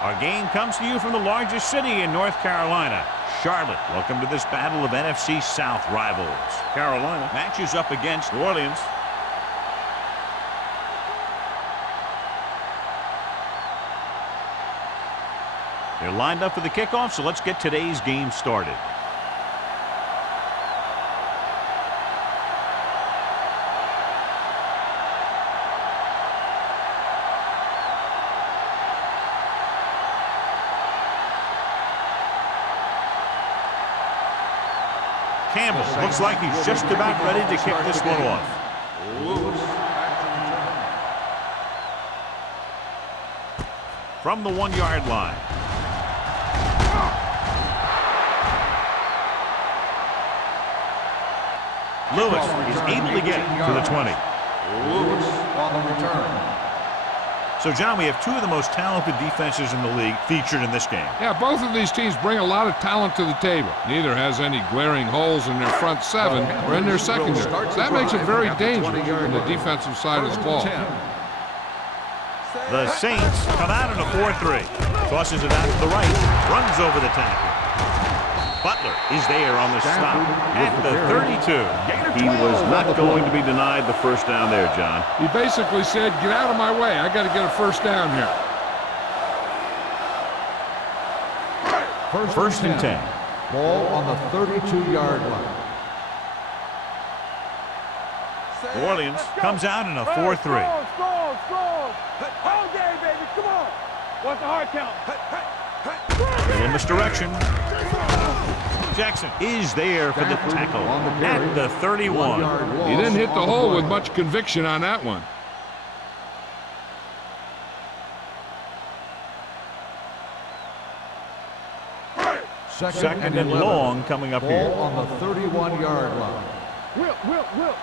Our game comes to you from the largest city in North Carolina, Charlotte. Welcome to this battle of NFC South rivals. Carolina matches up against New Orleans. They're lined up for the kickoff, so let's get today's game started. Campbell looks like he's just about ready to kick this one off. From the 1-yard line. Lewis is able to get to the 20. Lewis on the return. So, John, we have two of the most talented defenses in the league featured in this game. Yeah, both of these teams bring a lot of talent to the table. Neither has any glaring holes in their front seven or in their secondary. That makes it very dangerous on the defensive side of the ball. The Saints come out in a 4-3. Tosses it out to the right. Runs over the tackle. Butler is there on the stop at the 32. He was not going to be denied the first down there, John. He basically said, get out of my way. I got to get a first down here. First and 10. Ball on the 32-yard line. New Orleans comes out in a 4-3. Score. All game, baby. Come on. What's the hard count? A little misdirection. Jackson is there for the tackle at the 31. He didn't hit the hole with much conviction on that one. Second and long coming up here. Ball on the 31-yard line. Will.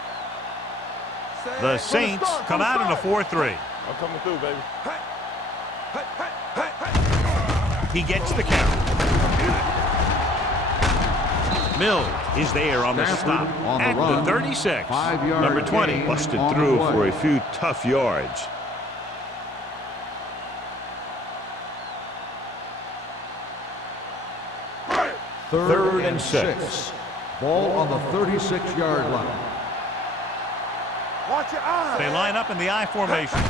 The Saints come out in a 4-3. I'm coming through, baby. He gets the count. Mills is there on the stop at the 36. Number 20 busted through for a few tough yards. Third and 6. Ball on the 36-yard line. Watch your eyes. They line up in the I formation.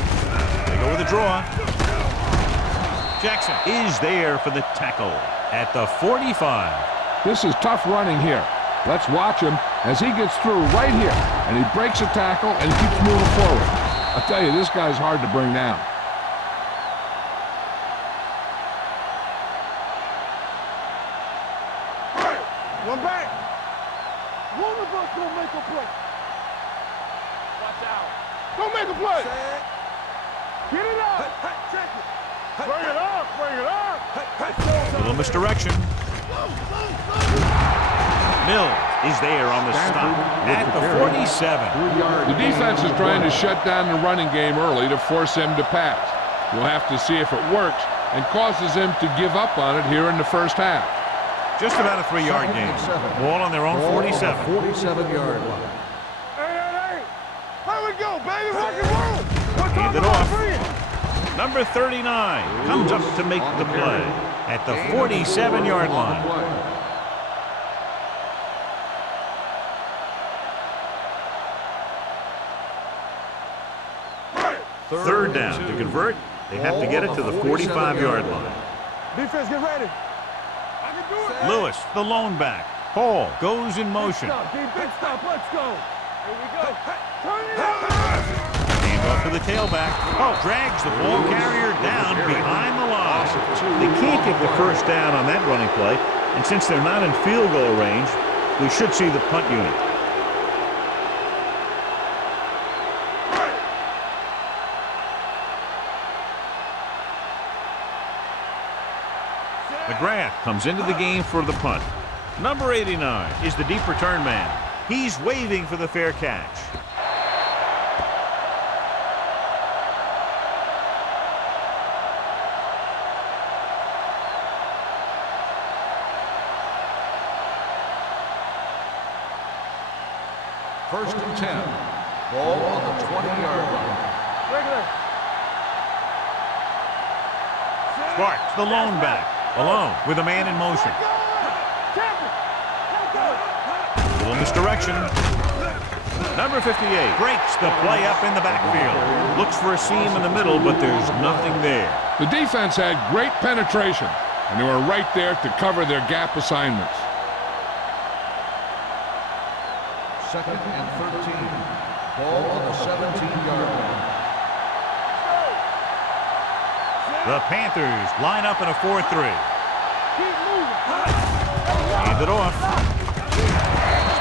They go with a draw. Jackson is there for the tackle at the 45. This is tough running here. Let's watch him as he gets through right here. And he breaks a tackle and keeps moving forward. I tell you, this guy's hard to bring down. One back. One of us gonna make a play. Watch out. Don't make a play. Get it up. Check it. Bring it up. A little misdirection. Mills is there on the stop at the 47. The defense is trying to shut down the running game early to force him to pass. We'll have to see if it works and causes him to give up on it here in the first half. Just about a 3-yard gain. Ball on their own 47. 47-yard line. Hey. Here we go, baby. Rock and roll. Hand it off. Number 39 comes up to make the play at the 47-yard line. Third down. To convert, they have to get it to the 45-yard line. Defense, get ready. I can do it. Lewis, the lone back. Hall goes in motion. Big stop. Let's go. Here we go. Turn it up. Hand off to the tailback. Drags the ball carrier down behind the line. They can't get the first down on that running play, and since they're not in field goal range, we should see the punt unit. McGrath comes into the game for the punt. Number 89 is the deep return man. He's waving for the fair catch. First and 10. Ball on the 20-yard line. Regular. Sparks, the lone back, alone with a man in motion. A little misdirection. Number 58 breaks the play up in the backfield. Looks for a seam in the middle, but there's nothing there. The defense had great penetration, and they were right there to cover their gap assignments. 2nd and 13. Ball on the 17-yard line. The Panthers line up in a 4-3. Hand it off.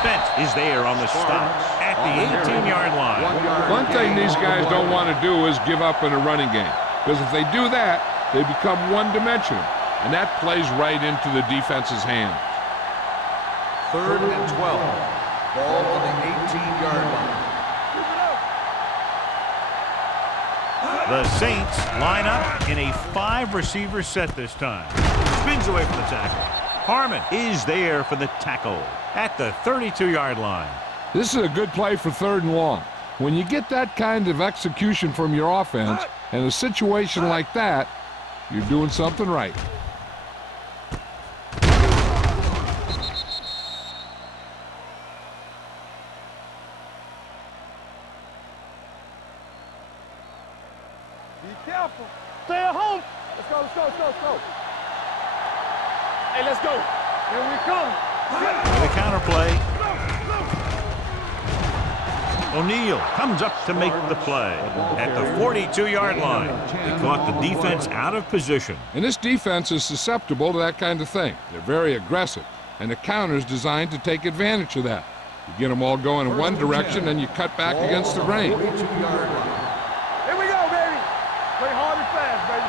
Spence is there on the stop at the 18-yard line. One thing these guys don't want to do is give up in a running game, because if they do that, they become one-dimensional, and that plays right into the defense's hands. 3rd and 12. Ball on the 18-yard line. The Saints line up in a 5-receiver set this time. Spins away from the tackle. Harmon is there for the tackle at the 32-yard line. This is a good play for 3rd and long. When you get that kind of execution from your offense in a situation like that, you're doing something right. Be careful. Stay at home. Let's go, let's go, let's go, let's go. Hey, let's go. Here we come. The counterplay. O'Neal comes up to make the play at the 42-yard line. They caught the defense out of position. And this defense is susceptible to that kind of thing. They're very aggressive, and the counter's designed to take advantage of that. You get them all going in one direction, and you cut back against the grain. 42-yard line. Here we go, baby. Play hard and fast, baby.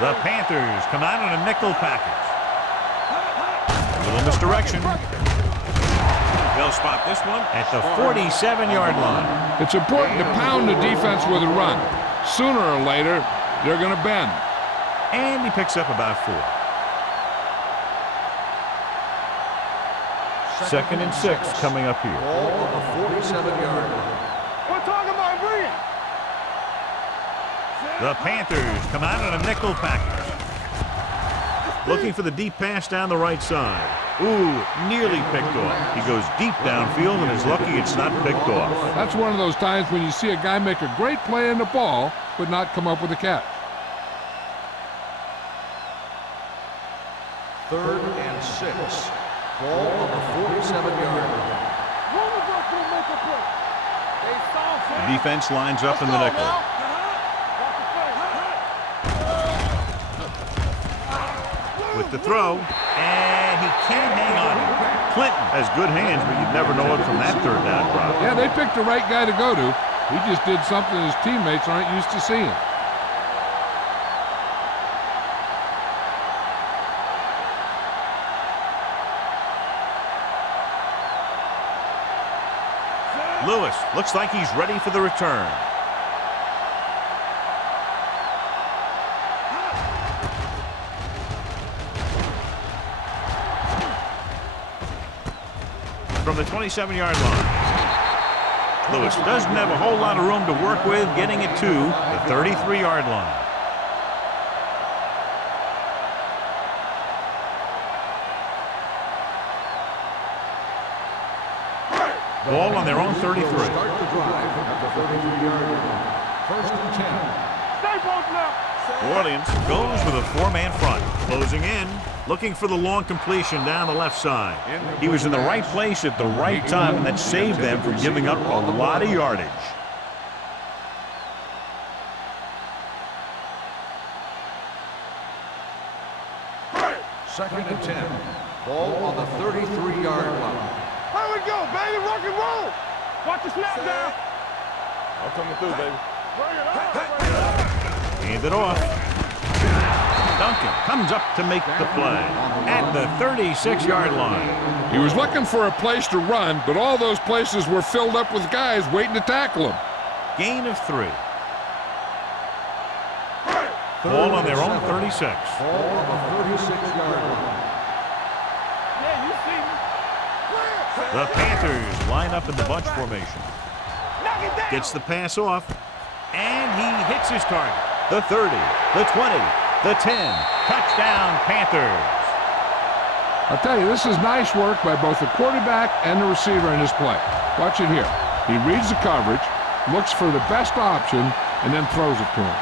The Panthers come out in a nickel package. A little misdirection. They'll spot this one at the 47-yard line. It's important to pound the defense with a run. Sooner or later, they're going to bend. And he picks up about 4. 2nd and 6 coming up here. Ball on the 47-yard line. We're talking about bringing. The Panthers come out in a nickel package. Looking for the deep pass down the right side. Ooh, nearly picked off. He goes deep downfield and is lucky it's not picked off. That's one of those times when you see a guy make a great play in the ball, but not come up with a catch. 3rd and 6. Ball on the 47-yard line. One of us will make a play. They saw The defense lines up in the nickel. With the throw, and he can't hang on. Clinton has good hands, but you'd never know it from that 3rd down drop. Yeah, they picked the right guy to go to. He just did something his teammates aren't used to seeing. Lewis looks like he's ready for the return. From the 27-yard line. Lewis doesn't have a whole lot of room to work with, getting it to the 33-yard line. Ball on their own 33. Start the drive at the 33-yard line. 1st and 10. Stay posted now. New Orleans goes with a 4-man front. Closing in, looking for the long completion down the left side. He was in the right place at the right time, and that saved them from giving up a lot of yardage. Second and 10. Ball on the 33-yard line. Here we go, baby. Rock and roll. Watch the snap down. I'm coming through, baby. Bring it on. Hand it off. Duncan comes up to make the play at the 36-yard line. He was looking for a place to run, but all those places were filled up with guys waiting to tackle him. Gain of 3. Ball on their own 36. Ball on the 36-yard line. Yeah, you see me. The Panthers line up in the bunch formation. Knock it down. Gets the pass off, and he hits his target. The 30, the 20, The 10. Touchdown, Panthers. I'll tell you, this is nice work by both the quarterback and the receiver in this play. Watch it here. He reads the coverage, looks for the best option, and then throws it to him.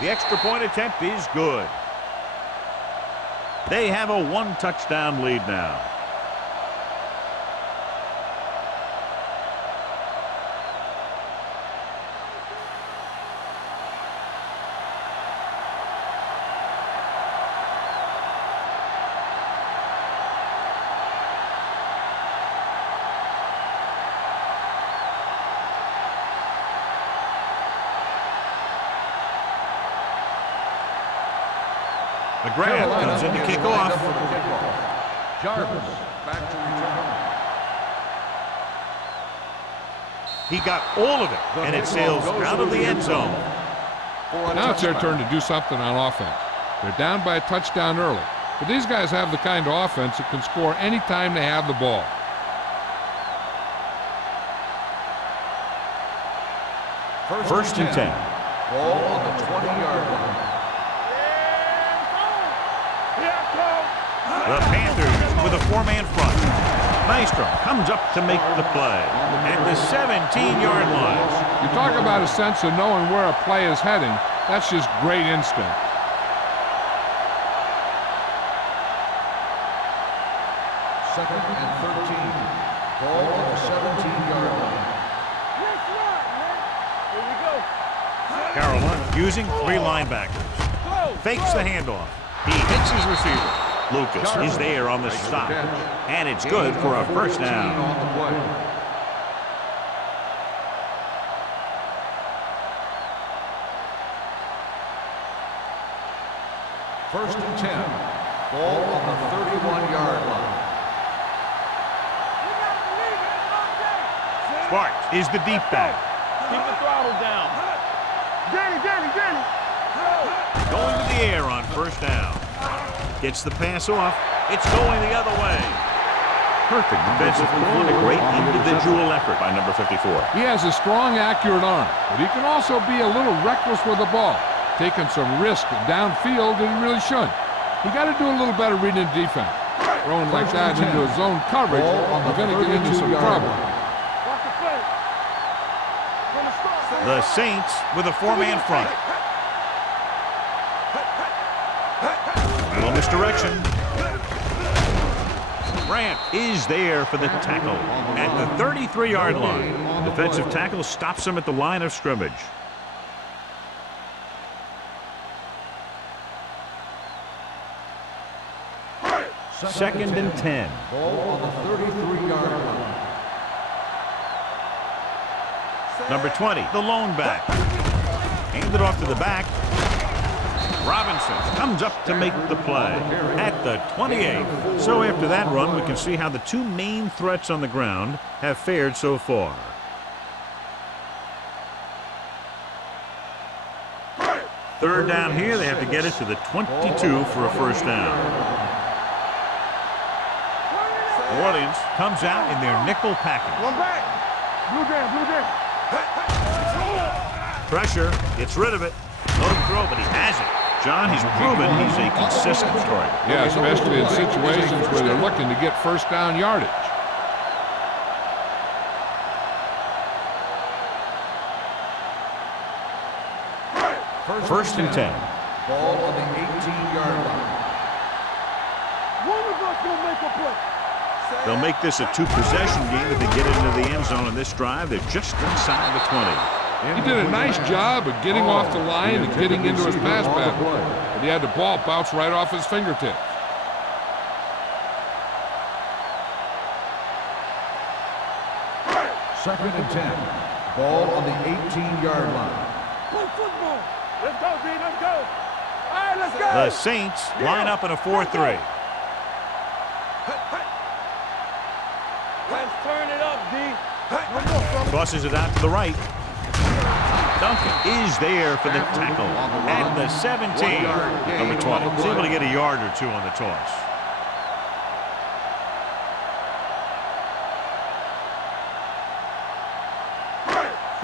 The extra point attempt is good. They have a 1-touchdown lead now. McGrath comes in to kick off. Jarvis back to return. He got all of it, and it sails out of the end zone. Now it's their turn to do something on offense. They're down by a touchdown early, but these guys have the kind of offense that can score anytime they have the ball. First and 10. Ball on the 20-yard line. The Panthers with a 4-man front. Maestro comes up to make the play at the 17-yard line. You talk about a sense of knowing where a play is heading. That's just great instinct. Second and 13. Ball on the 17-yard line. Here we go. Carolina using 3 linebackers. Fakes the handoff. He hits his receiver. Lucas is there on the stop, and it's good for a first down. On the play. First and 10. Ball on the 31-yard line. Sparks is the deep back. Keep the throttle down. Danny. Going to the air on first down. Gets the pass off. It's going the other way. Perfect defensive call and a great individual effort by number 54. He has a strong, accurate arm, but he can also be a little reckless with the ball, taking some risk downfield that he really shouldn't. You got to do a little better reading defense. Throwing like that into a zone coverage, you're going to get into some trouble. The Saints with a 4-man front. Little misdirection. Grant is there for the tackle at the 33-yard line. Defensive tackle stops him at the line of scrimmage. Second and 10. Ball on the 33-yard line. Number 20, the lone back. Handed off to the back. Robinson comes up to make the play at the 28. So after that run, we can see how the 2 main threats on the ground have fared so far. Third down here, they have to get it to the 22 for a first down. New Orleans comes out in their nickel package. One back. Blue down. Pressure, gets rid of it. Low throw, but he has it. John, he's proven he's a consistent target. Yeah, especially in situations where they're looking to get first down yardage. First and 10. Ball on the 18-yard line. One of us will make a play. They'll make this a 2-possession game if they get into the end zone in this drive. They're just inside the 20. He did a nice job of getting off the line and getting into his pass pattern, but he had the ball bounce right off his fingertips. Second and 10. Ball on the 18-yard line. Play football. Let's go, D. Let's go. All right, let's go. The Saints line up in a 4-3. Let's turn it up, D. One more, brother. Tosses it out to the right. Duncan is there for the tackle at the 17. Number 20. He's able to get a yard or two on the toss.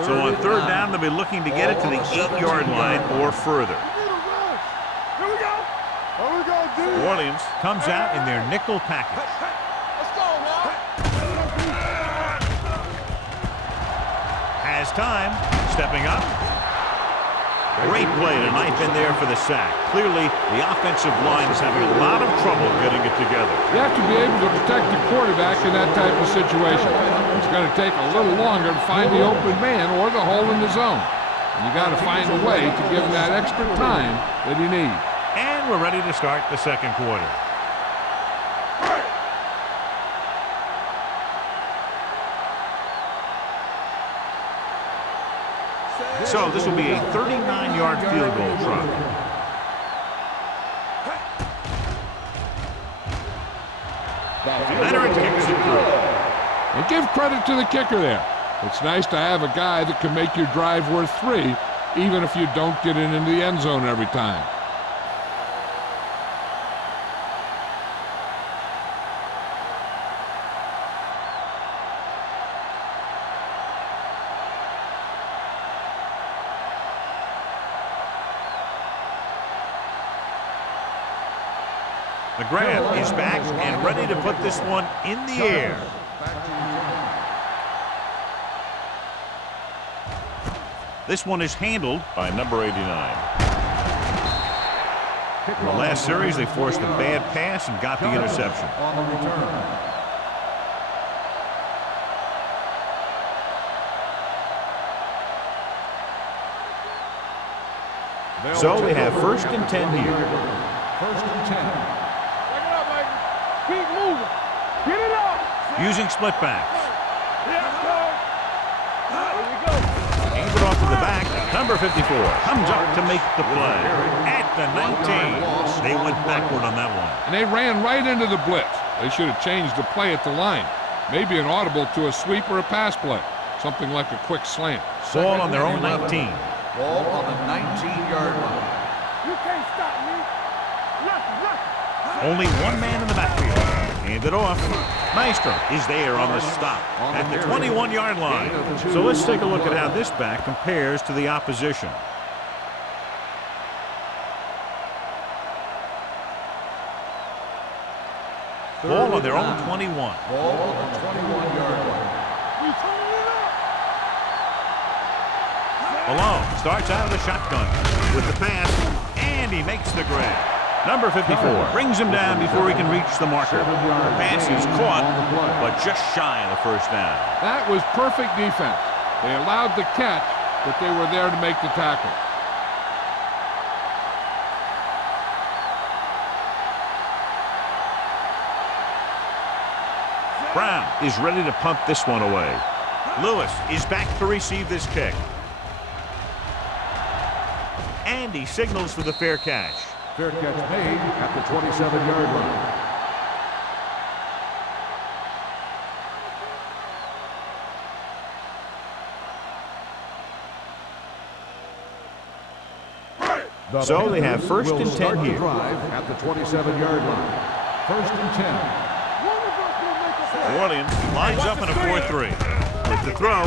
So on third down, they'll be looking to get it to the 8-yard line or further. Here we go. Here we go, D. New Orleans comes out in their nickel package. Let's go now. Has time. Stepping up. Great play to knife in there for the sack. Clearly, the offensive line is having a lot of trouble getting it together. You have to be able to protect the quarterback in that type of situation. It's going to take a little longer to find the open man or the hole in the zone. And you got to find a way to give him that extra time that he needs. And we're ready to start the second quarter. So this will be a 39-yard field goal try. Leonard kicks it through. And give credit to the kicker there. It's nice to have a guy that can make your drive worth 3, even if you don't get it into the end zone every time. McGrath is back and ready to put this one in the air. This one is handled by number 89. In the last series, they forced a bad pass and got the interception. So they have 1st and 10 here. 1st and 10. Keep moving. Get it up. Using split backs. Let's go. Here we go. Hands it off to the back. Number 54 comes up to make the play. At the 19. They went backward on that one. And they ran right into the blitz. They should have changed the play at the line. Maybe an audible to a sweep or a pass play. Something like a quick slant. Ball on their own 19. Ball on the 19-yard line. You can't stop me. Nothing. Only one man in the backfield. Hand it off. Maestro is there on the stop at the 21-yard line. So let's take a look at how this back compares to the opposition. Ball on their own 21. Ball on the 21-yard line. We turning it up. Malone starts out of the shotgun with the pass, and he makes the grab. Number 54 brings him down before he can reach the marker. The pass is caught, but just shy of the first down. That was perfect defense. They allowed the catch, but they were there to make the tackle. Brown is ready to punt this one away. Lewis is back to receive this kick. And he signals for the fair catch. Fair catch made at the 27-yard line. So they have 1st and 10 here. At the 27-yard line. 1st and 10. New Orleans lines up in a 4-3. With the throw.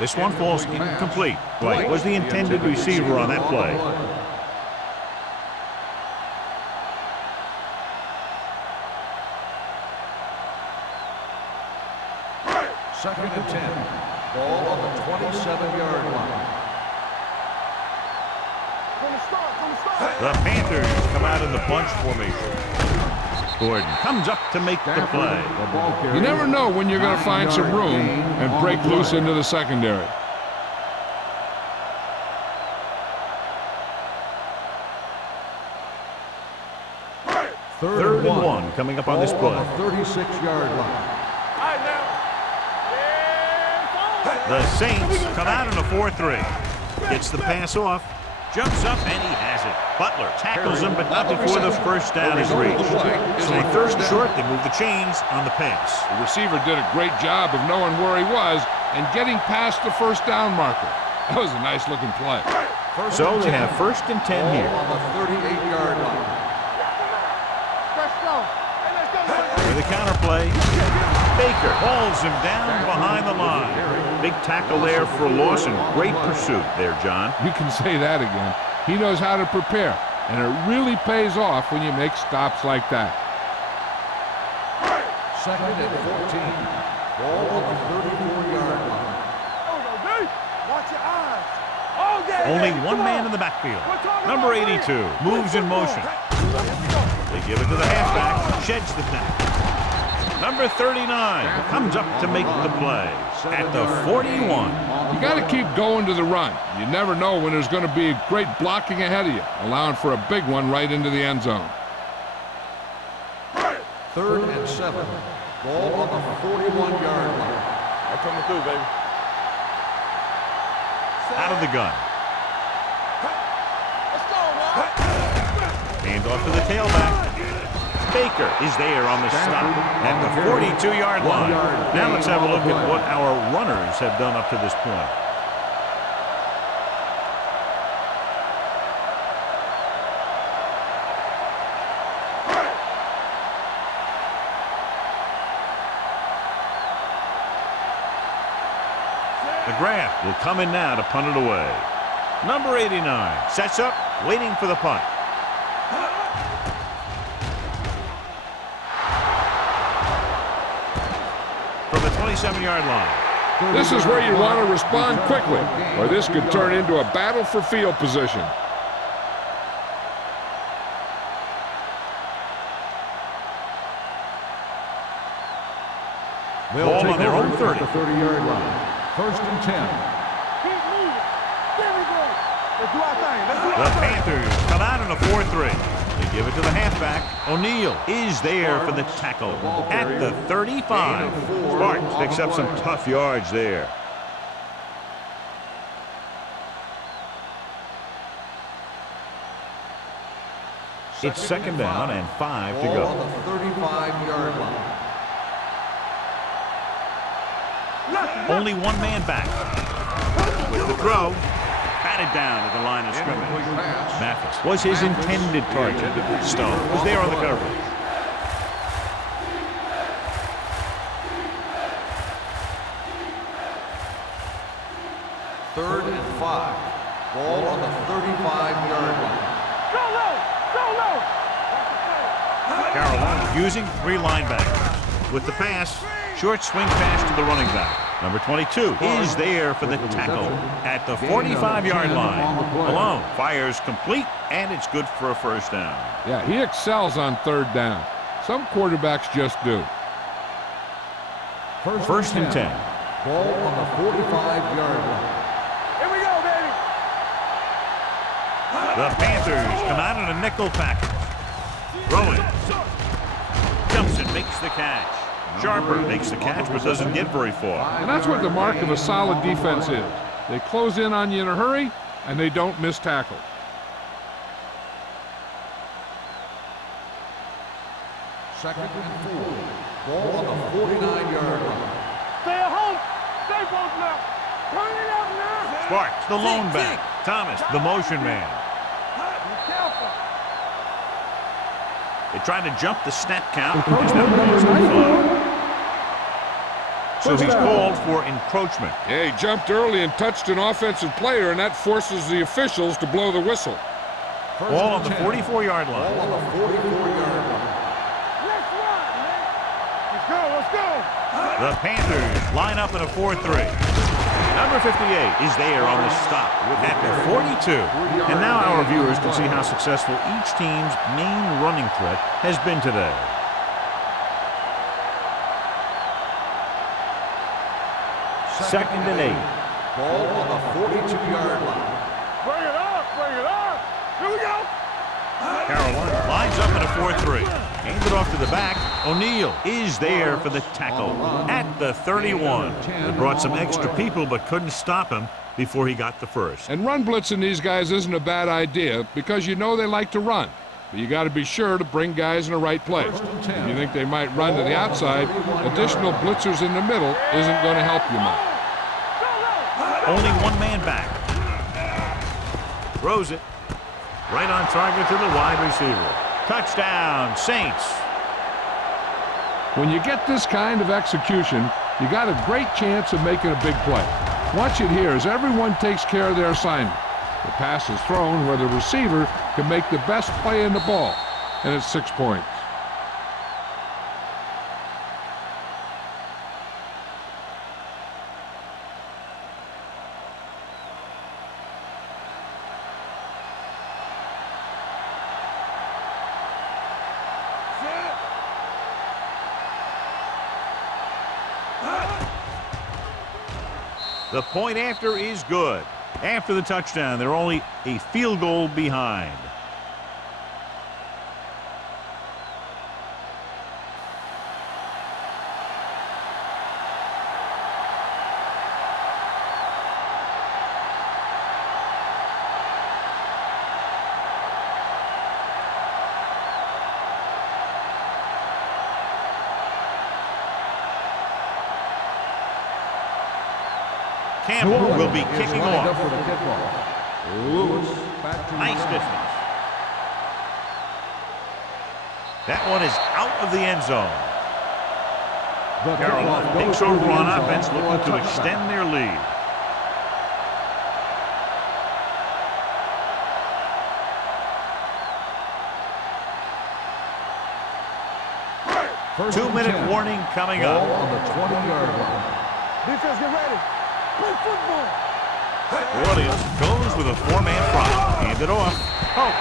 This one falls incomplete. White was the intended receiver on that play. Second and 10. Ball on the 27-yard line. The Panthers come out in the bunch formation. Gordon comes up to make the play. You never know when you're going to find some room and break loose into the secondary. Third and one coming up on this play. 36-yard line. The Saints come out in a 4-3. Gets the pass off. Jumps up and he has it. Butler tackles him, but not before the first down is reached. So on third and short, they move the chains on the pass. The receiver did a great job of knowing where he was and getting past the first down marker. That was a nice-looking play. So they have first and 10 here. On the 38-yard line. Let's go. Hey, let's go. With a counterplay, Baker hauls him down behind the line. Big tackle there for a loss and great pursuit there, John. You can say that again. He knows how to prepare, and it really pays off when you make stops like that. Second and 14. Ball on the 34-yard line. Watch your eyes. Oh, yeah, Only yeah, one come man on. in the backfield. We're talking Number about 82 moves in motion. They give it to the halfback, sheds the tackle. Number 39 comes up to make the play at the 41. You got to keep going to the run. You never know when there's going to be great blocking ahead of you, allowing for a big one right into the end zone. Third and 7. Ball on the 41-yard line. I'm coming through, baby. Out of the gun. Let's go, man. Hand off to the tailback. Baker is there on the stop at the 42-yard line. Now let's have a look at what our runners have done up to this point. McGrath will come in now to punt it away. Number 89 sets up, waiting for the punt. From the 27-yard line. This is where you want to respond quickly, or this could turn into a battle for field position. Ball on their own 30. 30-yard line. First and 10. Keep moving. There we go. Let's do our thing. Let's do The our thing. Panthers come out in a 4-3. They give it to the halfback. O'Neal is there for the tackle at the 35. Sparks picks up some tough yards there. It's second down and 5 to Ball on go. the 35-yard line. Only one man back. With the throw, batted down at the line of scrimmage. Mathis was his intended target. Stone was there on the coverage. Third and 5. Ball on the 35-yard line. Go low. Go low. Carolina using 3 linebackers. With the pass, short swing pass to the running back. Number 22 is there for the tackle at the 45-yard line. Malone fires complete, and it's good for a first down. Yeah, he excels on third down. Some quarterbacks just do. First and 10. Ball on the 45-yard line. Here we go, baby. The Panthers come out in a nickel package. Throwing. Jumps and makes the catch. Sharper makes the catch but doesn't get very far. And that's what the mark of a solid defense is. They close in on you in a hurry, and they don't miss tackle. Second and 4. Ball on the 49-yard line. Stay at home. Stay close now. Turn it out now. Sparks, the lone back. Thomas, the motion man. Be careful. They try to jump the snap count. His number is not. So he's called for encroachment. Yeah, he jumped early and touched an offensive player, and that forces the officials to blow the whistle. Ball on the 44-yard line. Ball on the 44-yard line. Let's run, man. Let's go. Let's go. The Panthers line up in a 4-3. Number 58 is there on the stop at the 42. And now our viewers can see how successful each team's main running threat has been today. Second and 8. Ball on the 42-yard line. Bring it up. Bring it up. Here we go. Carolina lines up in a 4-3. Hand it off to the back. O'Neal is there for the tackle at the 31. They brought some extra people but couldn't stop him before he got the first. And run blitzing these guys isn't a bad idea because you know they like to run. But you got to be sure to bring guys in the right place. If you think they might run to the outside, additional blitzers in the middle isn't going to help you much. Only one man back. Throws it. Right on target to the wide receiver. Touchdown, Saints. When you get this kind of execution, you got a great chance of making a big play. Watch it here as everyone takes care of their assignment. The pass is thrown where the receiver can make the best play in the ball, and it's 6 points. The point after is good. After the touchdown, they're only a field goal behind. Campbell will be kicking off. Nice distance. That one is out of the end zone. Carolina takes over on offense, looking to extend their lead. Two-minute warning coming up. On the 20-yard line. Defense, get ready. Play football. Williams goes with a four-man front. Hand it off.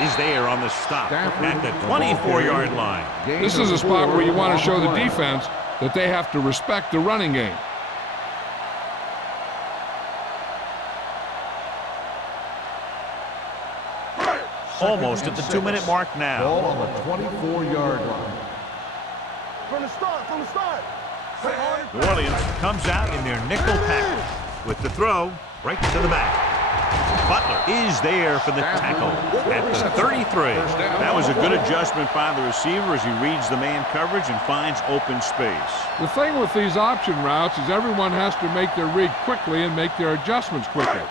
Is there on the stop at the 24-yard line. This is a spot where you want to show the defense that they have to respect the running game. Almost at the 2-minute mark now. Ball on the 24-yard line. From the start. New Orleans comes out in their nickel package with the throw right to the back. Butler is there for the tackle at the 33. That was a good adjustment by the receiver as he reads the man coverage and finds open space. The thing with these option routes is everyone has to make their read quickly and make their adjustments quickly.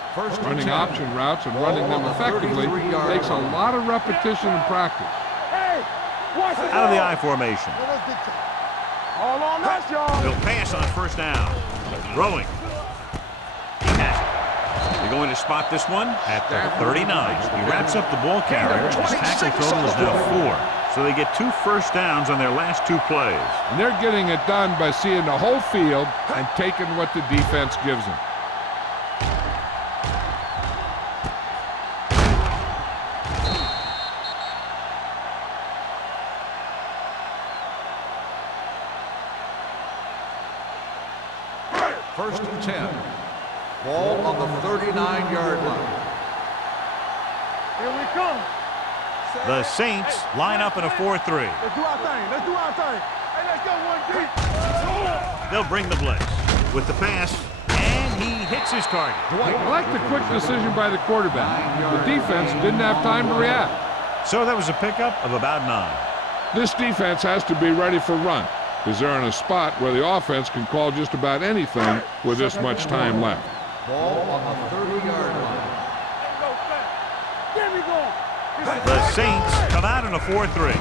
Running option routes and running them effectively takes a lot of repetition and practice. Hey, watch it. Out of the I formation. All on us, y'all. They'll pass on first down. Throwing. He has it. They're going to spot this one at the 39. He wraps up the ball carrier. His tackle total is now 4. So they get 2 first downs on their last 2 plays. And they're getting it done by seeing the whole field and taking what the defense gives them. First and 10. Ball on the 39-yard line. Here we come. The Saints line up in a 4-3. Let's do our thing. Hey, let's go one deep. They'll bring the blitz with the pass, and he hits his target. I like the quick decision by the quarterback. The defense didn't have time to react. So that was a pickup of about 9. This defense has to be ready for run, because they're in a spot where the offense can call just about anything with this much time left. Ball on the 30-yard line. There we go. The Saints come out in a 4-3.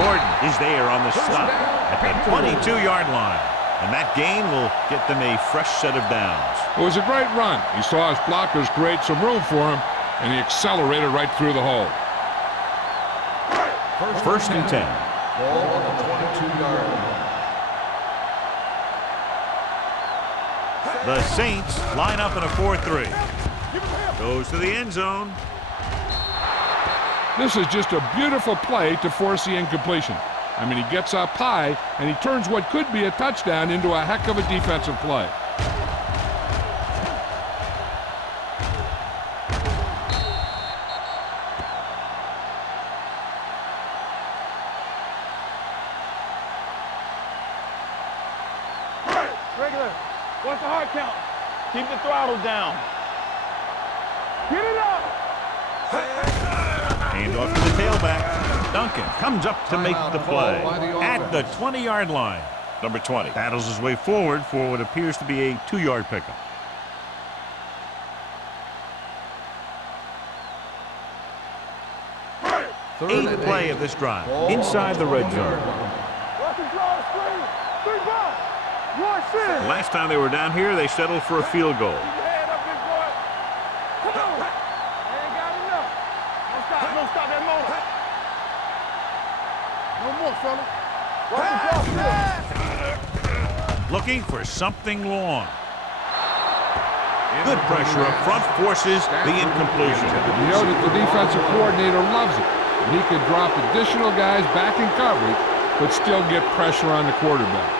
Jordan is there on the stop at the 22-yard line. And that gain will get them a fresh set of downs. It was a great run. He saw his blockers create some room for him, and he accelerated right through the hole. First and 10. Ball on the 22-yard line. The Saints line up in a 4-3. Goes to the end zone. This is just a beautiful play to force the incompletion. I mean, he gets up high, and he turns what could be a touchdown into a heck of a defensive play. Regular. What's the hard count? Keep the throttle down. Get it up. Hand off to the tailback. Duncan comes up to make the play at the 20-yard line. Number 20. Battles his way forward for what appears to be a 2-yard pickup. Eighth play of this drive, inside the red zone. Last time they were down here, they settled for a field goal. Come on. Ain't got enough. Don't stop that motor. No more, fella. Watch the ball. Looking for something long. Good pressure up front forces the incompletion. You know that the defensive coordinator loves it. And he could drop additional guys back in coverage, but still get pressure on the quarterback.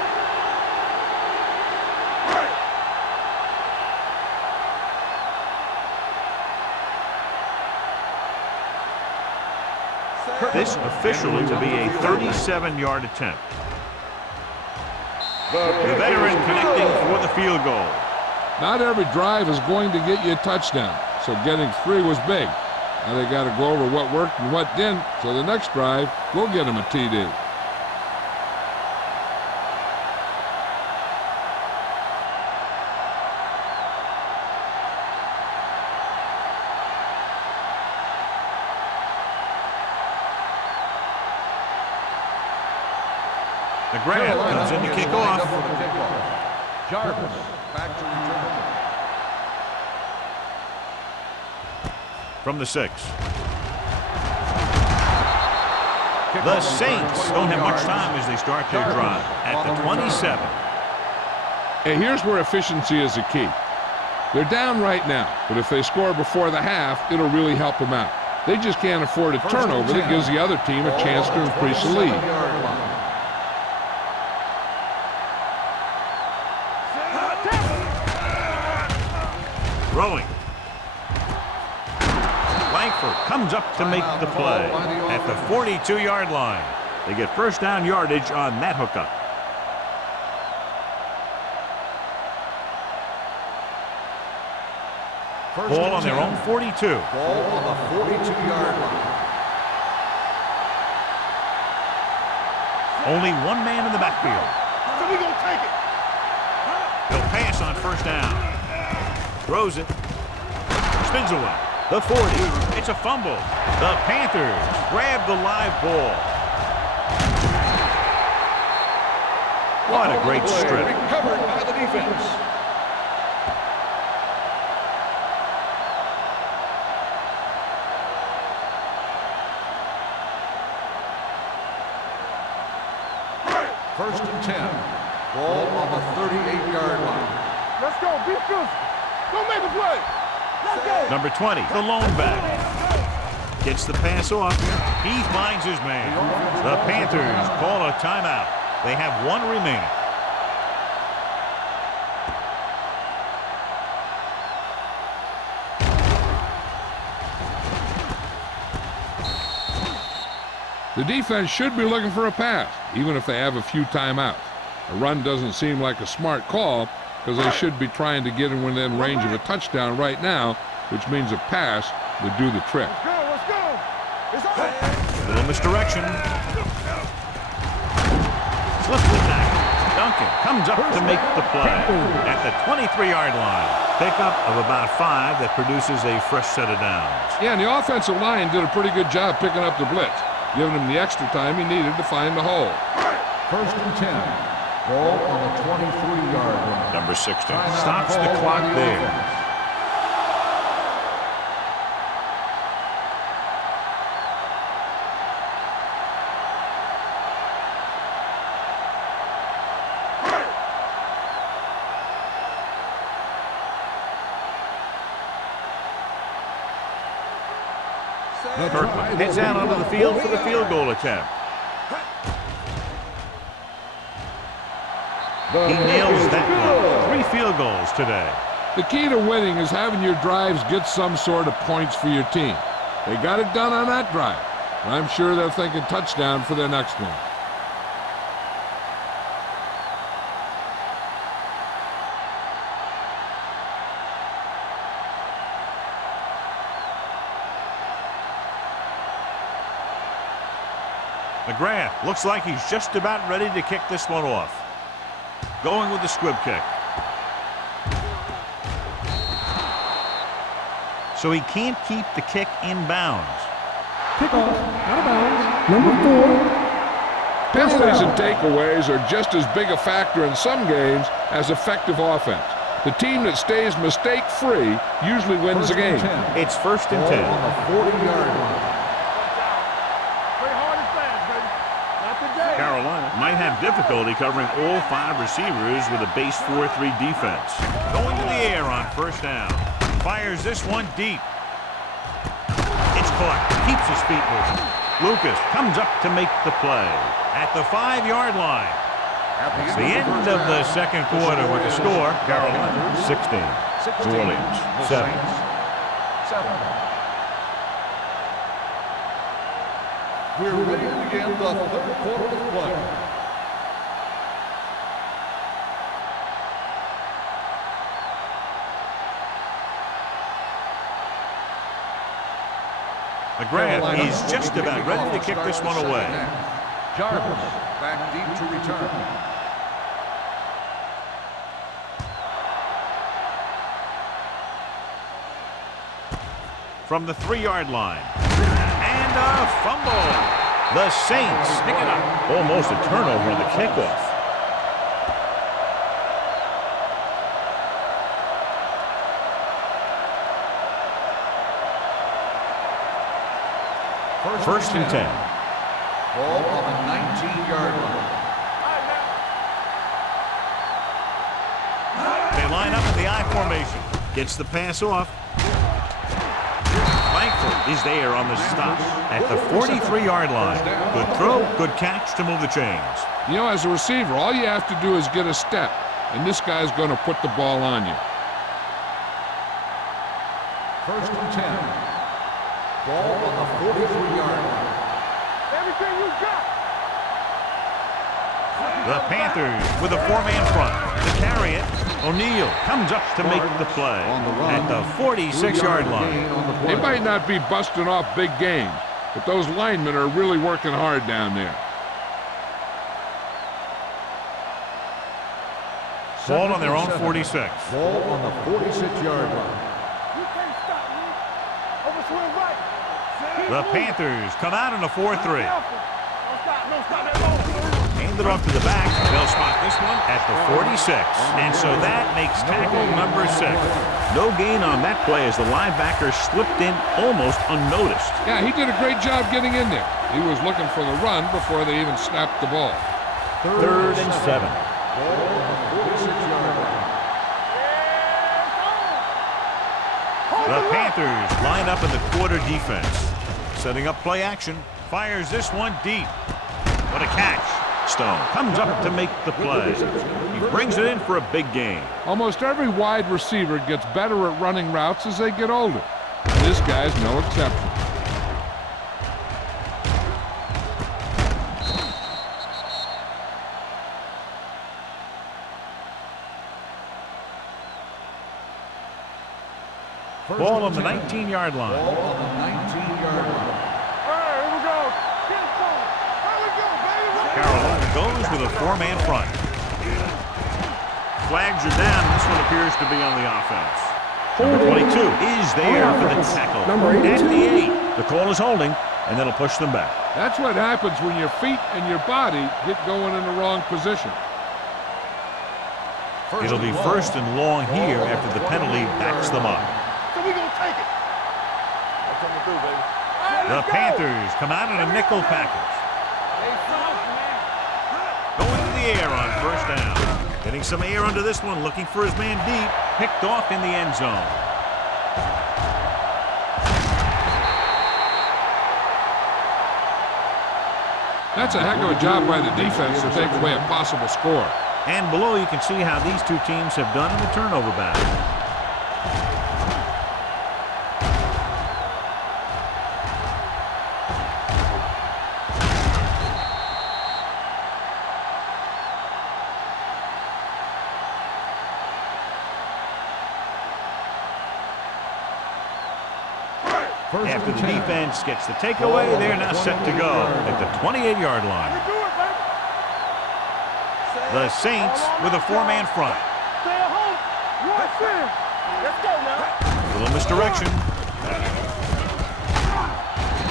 This officially will be a 37-yard attempt. The veteran connecting for the field goal. Not every drive is going to get you a touchdown, so getting 3 was big. Now they got to go over what worked and what didn't, so the next drive will get them a TD. The grab comes in to kick off. Jarvis back to return. From the 6. The Saints don't have much time as they start their drive at the 27. And here's where efficiency is the key. They're down right now, but if they score before the half, it'll really help them out. They just can't afford a turnover that gives the other team a chance to increase the lead. Throwing. Langford comes up to make the play at the 42-yard line. They get first down yardage on that hookup. Ball on their own 42. Ball on the 42-yard line. Only one man in the backfield. So we gonna take it. He'll pass on first down. Throws it. Spins away. The 40. It's a fumble. The Panthers grab the live ball. What a great strip. Recovered by the defense. First and 10. Ball on the 38-yard line. Let's go. Be physical. Don't make a play. Let's go. Number 20, the lone back. Gets the pass off. He finds his man. The Panthers call a timeout. They have 1 remaining. The defense should be looking for a pass, even if they have a few timeouts. A run doesn't seem like a smart call because they should be trying to get in within range of a touchdown right now, which means a pass would do the trick. Let's go. Let's go. It's all right. A little misdirection. Swiftly tackled. Duncan comes up to make the play at the 23-yard line. Pickup of about 5 that produces a fresh set of downs. Yeah, and the offensive line did a pretty good job picking up the blitz, giving him the extra time he needed to find the hole. First and 10. Ball on the 23-yard line. Number 16 stops the clock there. Kirkland heads out onto the field for the field goal attempt. He nails that one. 3 field goals today. The key to winning is having your drives get some sort of points for your team. They got it done on that drive, and I'm sure they're thinking touchdown for their next one. McGrath looks like he's just about ready to kick this one off. Going with the squib kick. So he can't keep the kick in bounds. Kickoff, out of bounds, number 4. Penalties and takeaways are just as big a factor in some games as effective offense. The team that stays mistake-free usually wins the game. It's 1st and 10. On the 40-yard line. Play hard and fast, baby. Not today. Carolina might have difficulty covering all 5 receivers with a base 4-3 defense. Going to the air on 1st down. Fires this one deep. It's caught. Keeps his feet moving. Lucas comes up to make the play at the 5-yard line. It's the end of the second quarter with the score. Carolina 16. New Orleans 7. We're ready to begin the 3rd quarter of play. McGrath is just about ready to kick this one away. Jarvis back deep to return. From the 3-yard line. And a fumble. The Saints pick it up. Almost a turnover on the kickoff. First and 10. Ball on the 19-yard line. They line up in the I formation. Gets the pass off. Langford is there on the stop at the 43-yard line. Good throw, good catch to move the chains. You know, as a receiver, all you have to do is get a step, and this guy's going to put the ball on you. 1st and 10. Ball on the 43-yard line. Everything you got. The Panthers with a 4-man front. To carry it, O'Neal comes up to make the play at the 46-yard line. They might not be busting off big games, but those linemen are really working hard down there. Ball on their own 46. Ball on the 46-yard line. You can't stop me. Overswing right. The Panthers come out in a 4-3. Don't stop that ball. Hand it off to the back. They'll spot this one at the 46. And so that makes tackle number 6. No gain on that play as the linebacker slipped in almost unnoticed. Yeah, he did a great job getting in there. He was looking for the run before they even snapped the ball. 3rd and 7. Ball on the 46-yard line. The Panthers line up in the quarter defense. Setting up play action. Fires this one deep. What a catch. Stone comes up to make the play. He brings it in for a big gain. Almost every wide receiver gets better at running routes as they get older. And this guy's no exception. Ball on the 19-yard line. Ball on the 19-yard line. All right, here we go. Get it going. Here we go, baby. Carolina goes with a 4-man front. Flags are down. This one appears to be on the offense. Number 22 is there for the tackle. At the 8. The call is holding, and that'll push them back. That's what happens when your feet and your body get going in the wrong position. It'll be 1st and long here after the penalty backs them up. So we gonna take it. That's coming through, baby. The Panthers come out in a nickel package. Going to the air on 1st down. Getting some air under this one, looking for his man deep. Picked off in the end zone. That's a heck of a job by the defense to take away a possible score. And below you can see how these two teams have done in the turnover battle. After the defense gets the takeaway, they're now set to go at the 28-yard line. The Saints with a four-man front. Stay at home. Watch in. Let's go now. Little misdirection.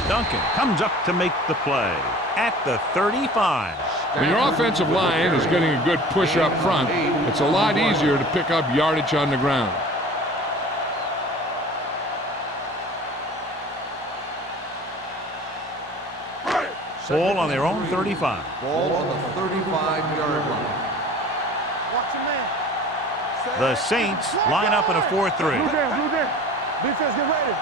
Duncan comes up to make the play at the 35. When your offensive line is getting a good push up front, it's a lot easier to pick up yardage on the ground. Ball on their own 35. Ball on the 35-yard line. Watch your man. The Saints line up in a 4-3. Blue down, blue down. Defense, get ready.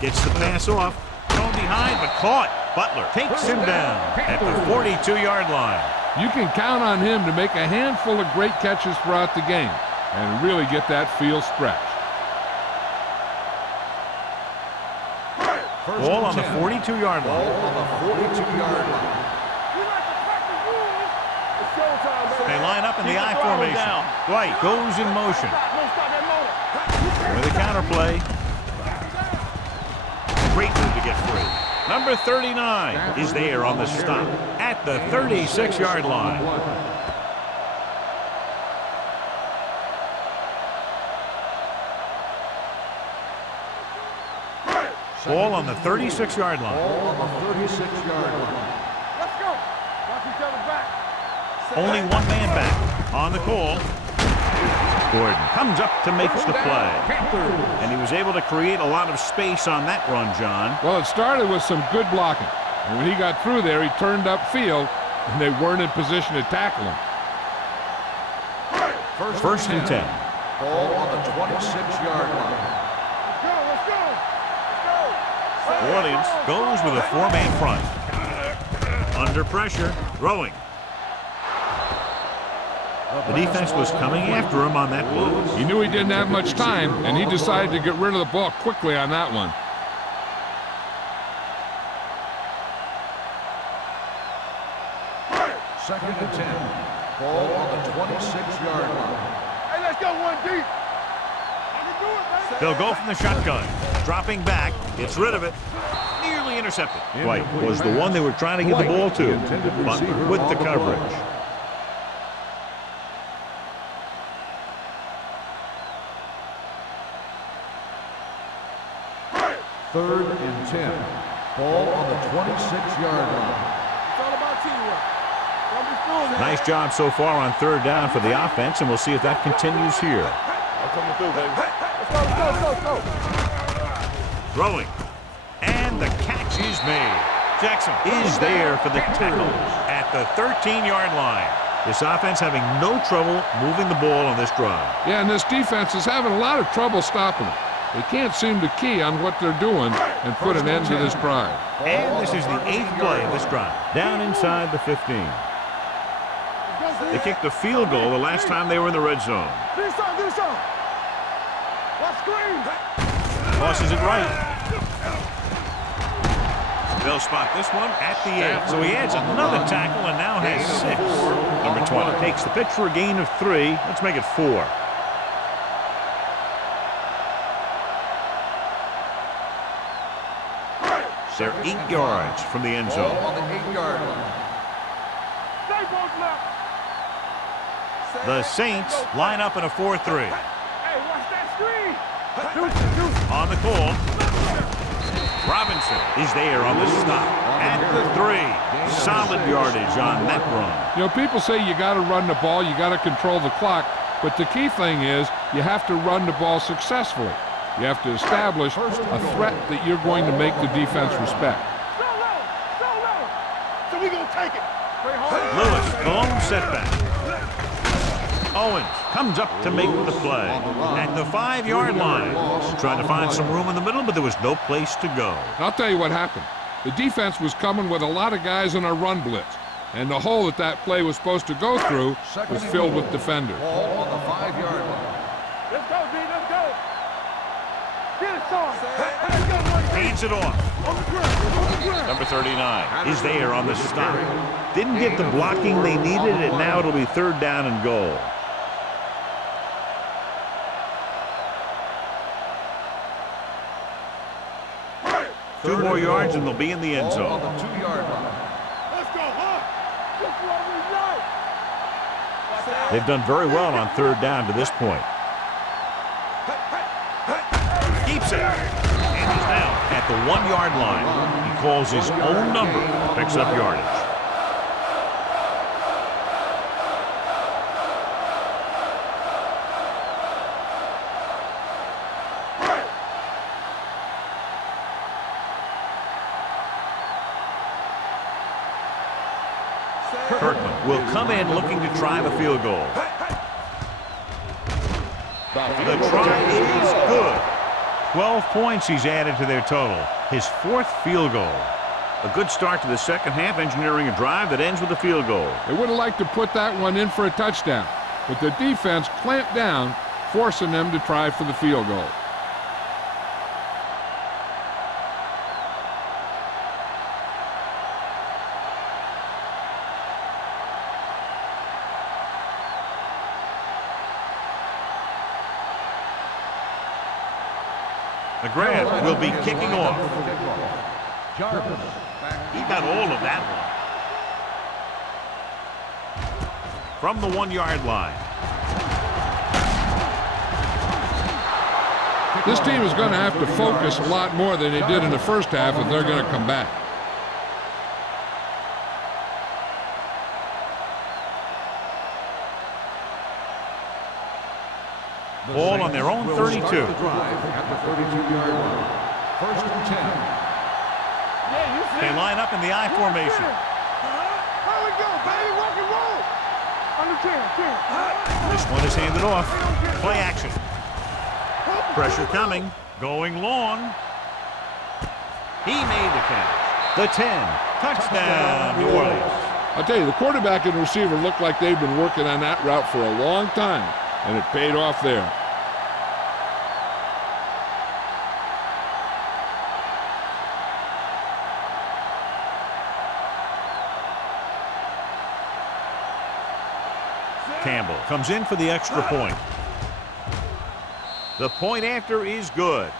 Gets the pass off. Thrown behind, but caught. Butler takes him down at the 42-yard line. You can count on him to make a handful of great catches throughout the game and really get that field stretched. Ball on the 42-yard line. Ball on the 42-yard line. We like to practice rules. It's showtime, baby. They line up in the I formation. Dwight goes in motion. Don't stop that motor. With a counterplay. Great move to get free. Number 39 is there on the stop at the 36-yard line. Ball on the 36-yard line. Ball on the 36-yard line. Let's go. Watch each other back. Only one man back on the call. Gordon comes up to make the play. And he was able to create a lot of space on that run, John. Well, it started with some good blocking. And when he got through there, he turned upfield, and they weren't in position to tackle him. First and 10. Ball on the 26-yard line. Let's go, let's go. Let's go. New Orleans goes with a four-man front. Under pressure, throwing. The defense was coming after him on that blow. He knew he didn't have much time, and he decided to get rid of the ball quickly on that one. Second and 10. Ball on the 26-yard line. Hey, let's go one deep. I can do it, baby. They'll go from the shotgun. Dropping back, gets rid of it. Nearly intercepted. White was the one they were trying to get the ball to, but with the coverage. Third and 10. Ball on the 26-yard line. It's all about teamwork. Don't be fooling, man. Nice job so far on third down for the offense, and we'll see if that continues here. I'm coming through, baby. Let's go. Throwing. And the catch is made. Jackson is there for the tackle at the 13-yard line. This offense having no trouble moving the ball on this drive. Yeah, and this defense is having a lot of trouble stopping him. They can't seem to key on what they're doing and put an end to this drive. And this is the 8th play of this drive. Down inside the 15. They kicked a field goal the last time they were in the red zone. Do something. Watch screen. Tosses it right. They'll spot this one at the 8. So he adds another tackle and now has 6. Number 20 takes the pitch for a gain of 3. Let's make it 4. They're 8 yards from the end zone. Ball on the 8-yard line. Stay both left. The Saints line up in a 4-3. Hey, watch that screen. Deuce. On the call. Robinson is there on the stop at the 3. Solid yardage on that run. You know, people say you got to run the ball, you got to control the clock, but the key thing is you have to run the ball successfully. You have to establish a threat that you're going to make the defense respect. Go low. So we gonna take it. Lewis, the lone setback. Owens comes up to make the play at the 5-yard line. Trying to find some room in the middle, but there was no place to go. I'll tell you what happened. The defense was coming with a lot of guys in a run blitz, and the hole that play was supposed to go through was filled with defenders. Ball on the 5-yard line. Let's go, D. Let's go. Get it, son. Let's go, one deep. Hands it off. On the ground. Number 39 is there on the stop. Didn't get the blocking they needed, and now it'll be 3rd down and goal. 2 more yards and they'll be in the end Ball on zone. the 2-yard line. Let's go, huh? This is what we like. They've done very well on 3rd down to this point. Keeps it. And he's down at the 1-yard line. He calls his own number, picks up yardage. Kirkland will come in looking to try the field goal. The try is good. 12 points he's added to their total. His 4th field goal. A good start to the second half, engineering a drive that ends with a field goal. They would have liked to put that one in for a touchdown, but the defense clamped down, forcing them to try for the field goal. The grab will be kicking off. He got all of that one. From the 1-yard line. This team is going to have to focus a lot more than they did in the first half if they're going to come back. Ball on their own 32. Start the drive at the 32-yard line. 1st and 10. Yeah, you see. They line up in the I formation. How we go, baby? Rock and roll. Under 10. This one is handed off. Play action. Pressure coming. Going long. He made the catch. The 10. Touchdown, New Orleans. I'll tell you, the quarterback and receiver look like they've been working on that route for a long time, and it paid off there. Campbell comes in for the extra point. The point after is good.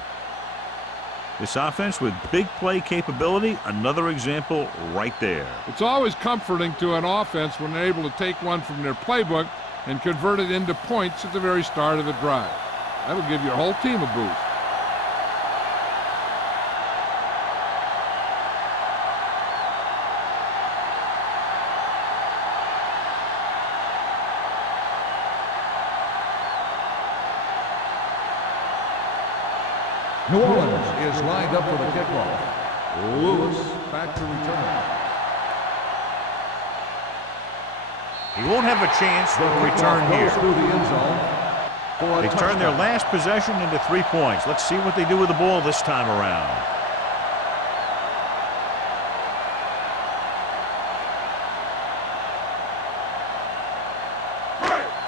This offense with big play capability, another example right there. It's always comforting to an offense when they're able to take one from their playbook and convert it into points at the very start of the drive. That'll give your whole team a boost. New Orleans is lined up for the kickoff. Lewis back to return. He won't have a chance to return here. Through the end zone for a They turn their last possession into 3 points. Let's see what they do with the ball this time around.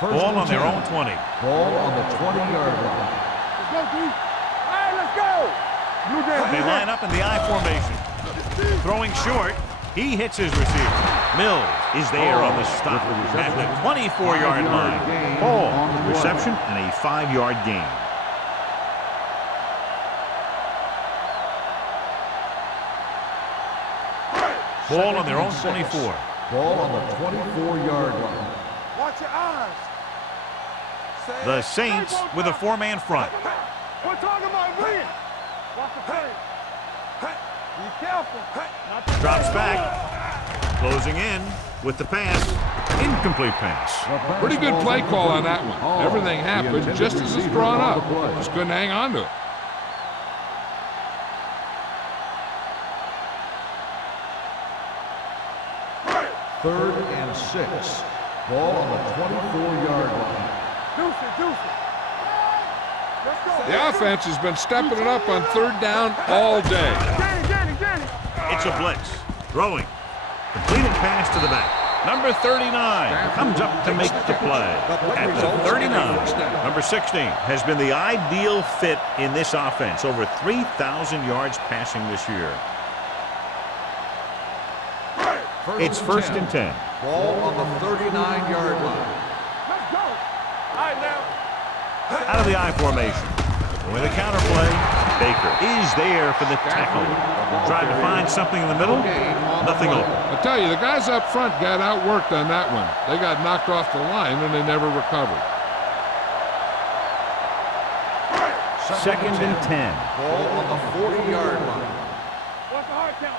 Ball on their own 20. Ball on the 20-yard line. Let's go, D. All right, let's go. Blue Jay, They line up in the I formation. Throwing short. He hits his receiver. Mills is there on the stop at the 24-yard line. Ball, reception, and a 5-yard gain. Ball on their own 24. Ball on the 24-yard line. Watch your eyes. The Saints with a 4-man front. We're talking about win. Watch the play. Be careful. Not to Drops back. Closing in with the pass. Incomplete pass. Pretty good play call on that one. Everything happened just as it's drawn up. Just couldn't hang on to it. Third and 6. Ball on the 24-yard line. Deuce it. Let's go. The offense has been stepping it up on 3rd down all day. Danny. It's a blitz. Throwing. Completed pass to the back. Number 39 comes up to make the play. At the 39, number 16 has been the ideal fit in this offense. Over 3,000 yards passing this year. It's 1st and 10. Ball on the 39-yard line. Let's go. All right, now. Out of the I formation. With a counter play, Baker is there for the tackle. Tried to find something in the middle. Nothing open. I tell you, the guys up front got outworked on that one. They got knocked off the line and they never recovered. Second and 10. Ball on the 40-yard line. What's the hard count?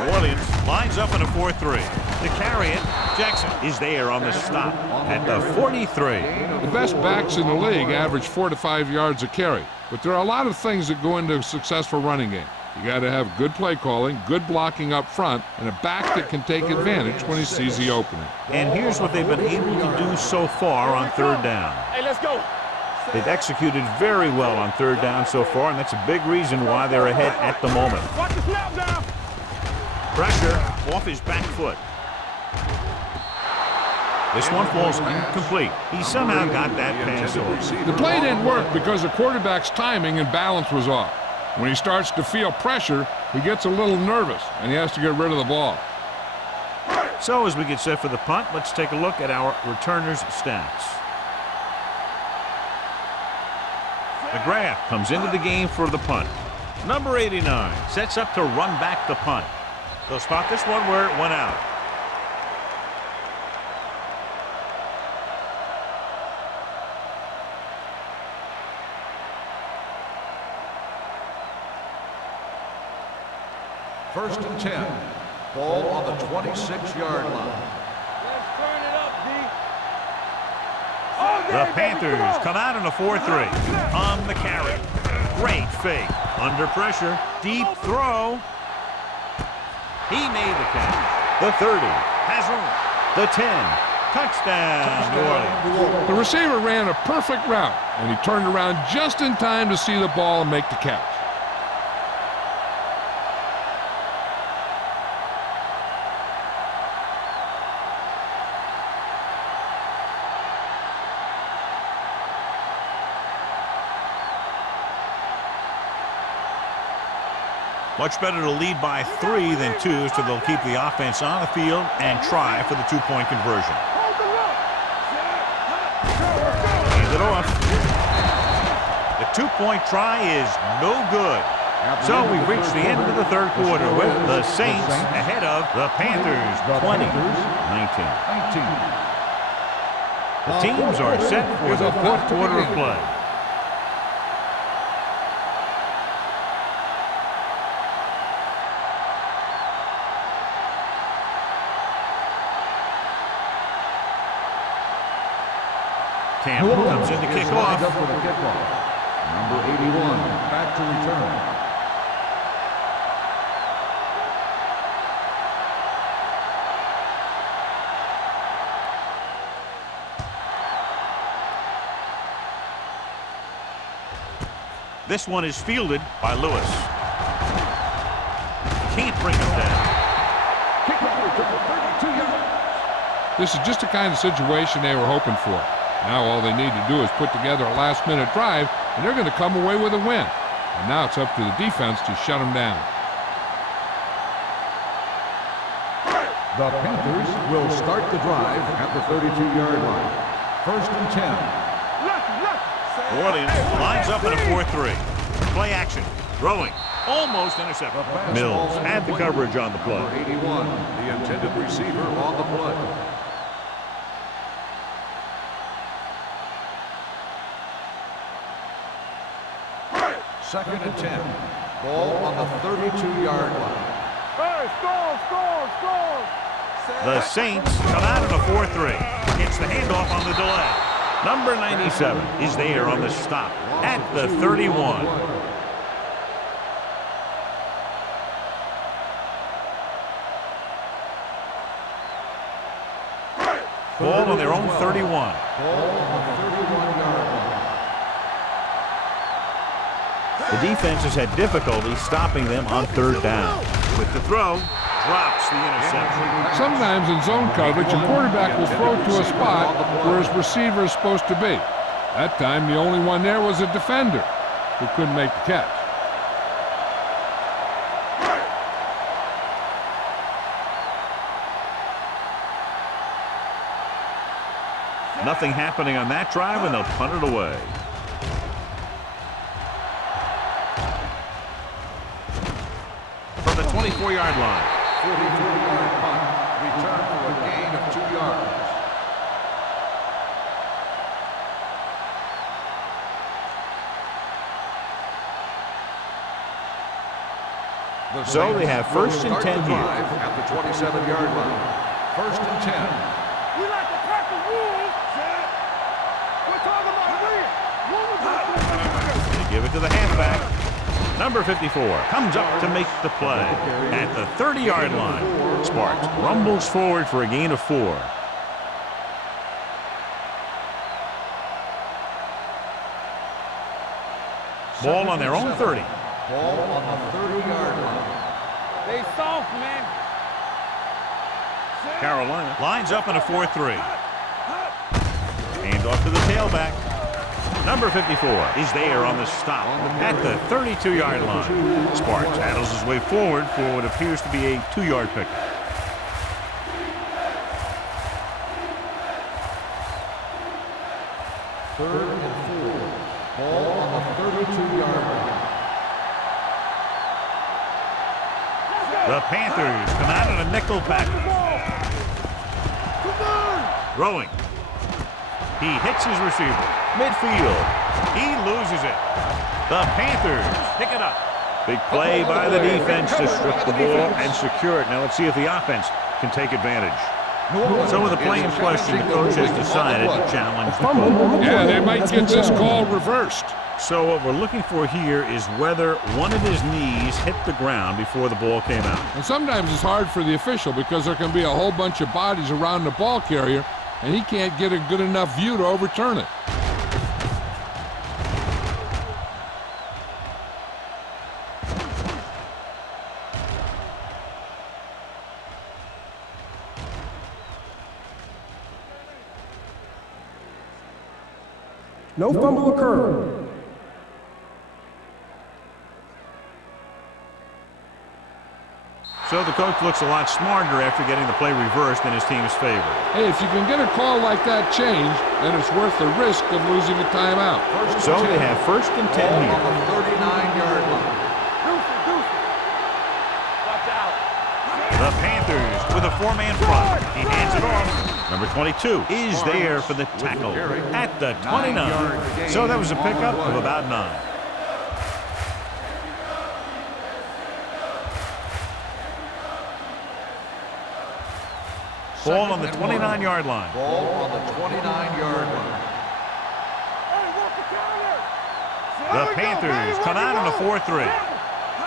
New Orleans lines up in a 4-3. To carry it, Jackson is there on the stop at the 43. The best backs in the league average 4 to 5 yards a carry. But there are a lot of things that go into a successful running game. You got to have good play calling, good blocking up front, and a back that can take advantage when he sees the opening. And here's what they've been able to do so far on third down. Hey, let's go. They've executed very well on third down so far, and that's a big reason why they're ahead at the moment. Watch the snap down. Pressure off his back foot. This one falls incomplete. He somehow got that pass off. The play didn't work because the quarterback's timing and balance was off. When he starts to feel pressure, he gets a little nervous, and he has to get rid of the ball. So as we get set for the punt, let's take a look at our returners' stats. McGrath comes into the game for the punt. Number 89 sets up to run back the punt. They'll spot this one where it went out. First and 10. Ball on the 26-yard line. Let's turn it up, D. The Panthers come out in a 4-3 on the carry. Great fake. Under pressure. Deep throw. He made the catch. The 30 has room. The 10. Touchdown, New Orleans. The receiver ran a perfect route, and he turned around just in time to see the ball and make the catch. Much better to lead by 3 than 2, so they'll keep the offense on the field and try for the 2-point conversion. Hand it off. The 2-point try is no good. So we've reached the end of the third quarter with the Saints ahead of the Panthers 20-19. The teams are set for the fourth quarter of play. Campbell comes in to kick off. Up for the kickoff. Number 81, back to return. This one is fielded by Lewis. Can't bring him down. This is just the kind of situation they were hoping for. Now all they need to do is put together a last-minute drive, and they're going to come away with a win. And now it's up to the defense to shut them down. The Panthers will start the drive at the 32-yard line. First and 10. New Orleans lines up in a 4-3. Play action. Throwing. Almost intercepted. Mills had the coverage on the play. Number 81, the intended receiver on the play. Second and 10. Ball on the 32-yard line. Hey, score. The Saints come out in a 4-3. Gets the handoff on the delay. Number 97 is there on the stop at the 31. Ball on their own 31. Ball on the 31-yard line. The defense has had difficulty stopping them on third down. With the throw, drops the interception. Sometimes in zone coverage, a quarterback will throw to a spot where his receiver is supposed to be. That time, the only one there was a defender who couldn't make the catch. Nothing happening on that drive, and they'll punt it away. 44-yard line. 44-yard punt. Return for a gain of 2 yards. So they have first and 10 here. At the 27-yard line. First and 10. We like to pack the rules. We're talking about win. They give it to the halfback. Number 54 comes up to make the play at the 30-yard line. Sparks rumbles forward for a gain of 4. Ball on their own 30. Ball on the 30-yard line. They soft, man. Carolina lines up in a 4-3. Hand off to the tailback. Number 54 is there on the stop at the 32-yard line. Sparks battles his way forward for what appears to be a 2-yard pickup. Third and 4. Ball on the 32-yard line. The Panthers come out in a nickel package. Throwing. He hits his receiver. Midfield. He loses it. The Panthers pick it up. Big play by the defense to strip the ball and secure it. Now let's see if the offense can take advantage. So with the play in question, the coach has decided to challenge the call. Yeah, they might get this call reversed. So what we're looking for here is whether one of his knees hit the ground before the ball came out. And sometimes it's hard for the official because there can be a whole bunch of bodies around the ball carrier, and he can't get a good enough view to overturn it. No fumble occurred. So the coach looks a lot smarter after getting the play reversed in his team's favor. Hey, if you can get a call like that changed, then it's worth the risk of losing a timeout. So they have first and 10 here. On the 39-yard line. Watch out. The Panthers with a 4-man front. He hands it off. Number 22 is there for the tackle at the 29. So that was a pickup of about 9. Ball on the 29-yard line. Ball on the 29-yard line. Hey, work the counter. The Panthers come out in a 4-3.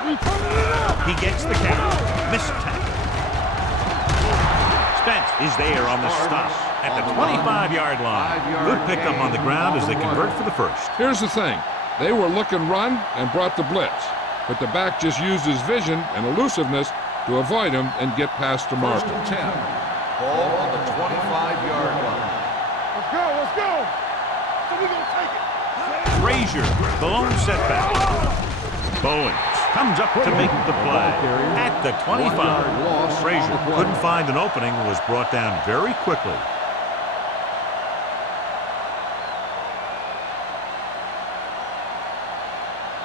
We putting it up. He gets the count. Missed tackle. Spence is there on the stop at the 25-yard line. Good pickup on the ground as they convert for the first. Here's the thing. They were looking run and brought the blitz, but the back just used his vision and elusiveness to avoid him and get past the First marker. and 10. Ball on the 25-yard line. Let's go, let's go. So we gonna take it. Frazier, the lone setback. Bowens comes up to make the play at the 25. Frazier couldn't find an opening and was brought down very quickly.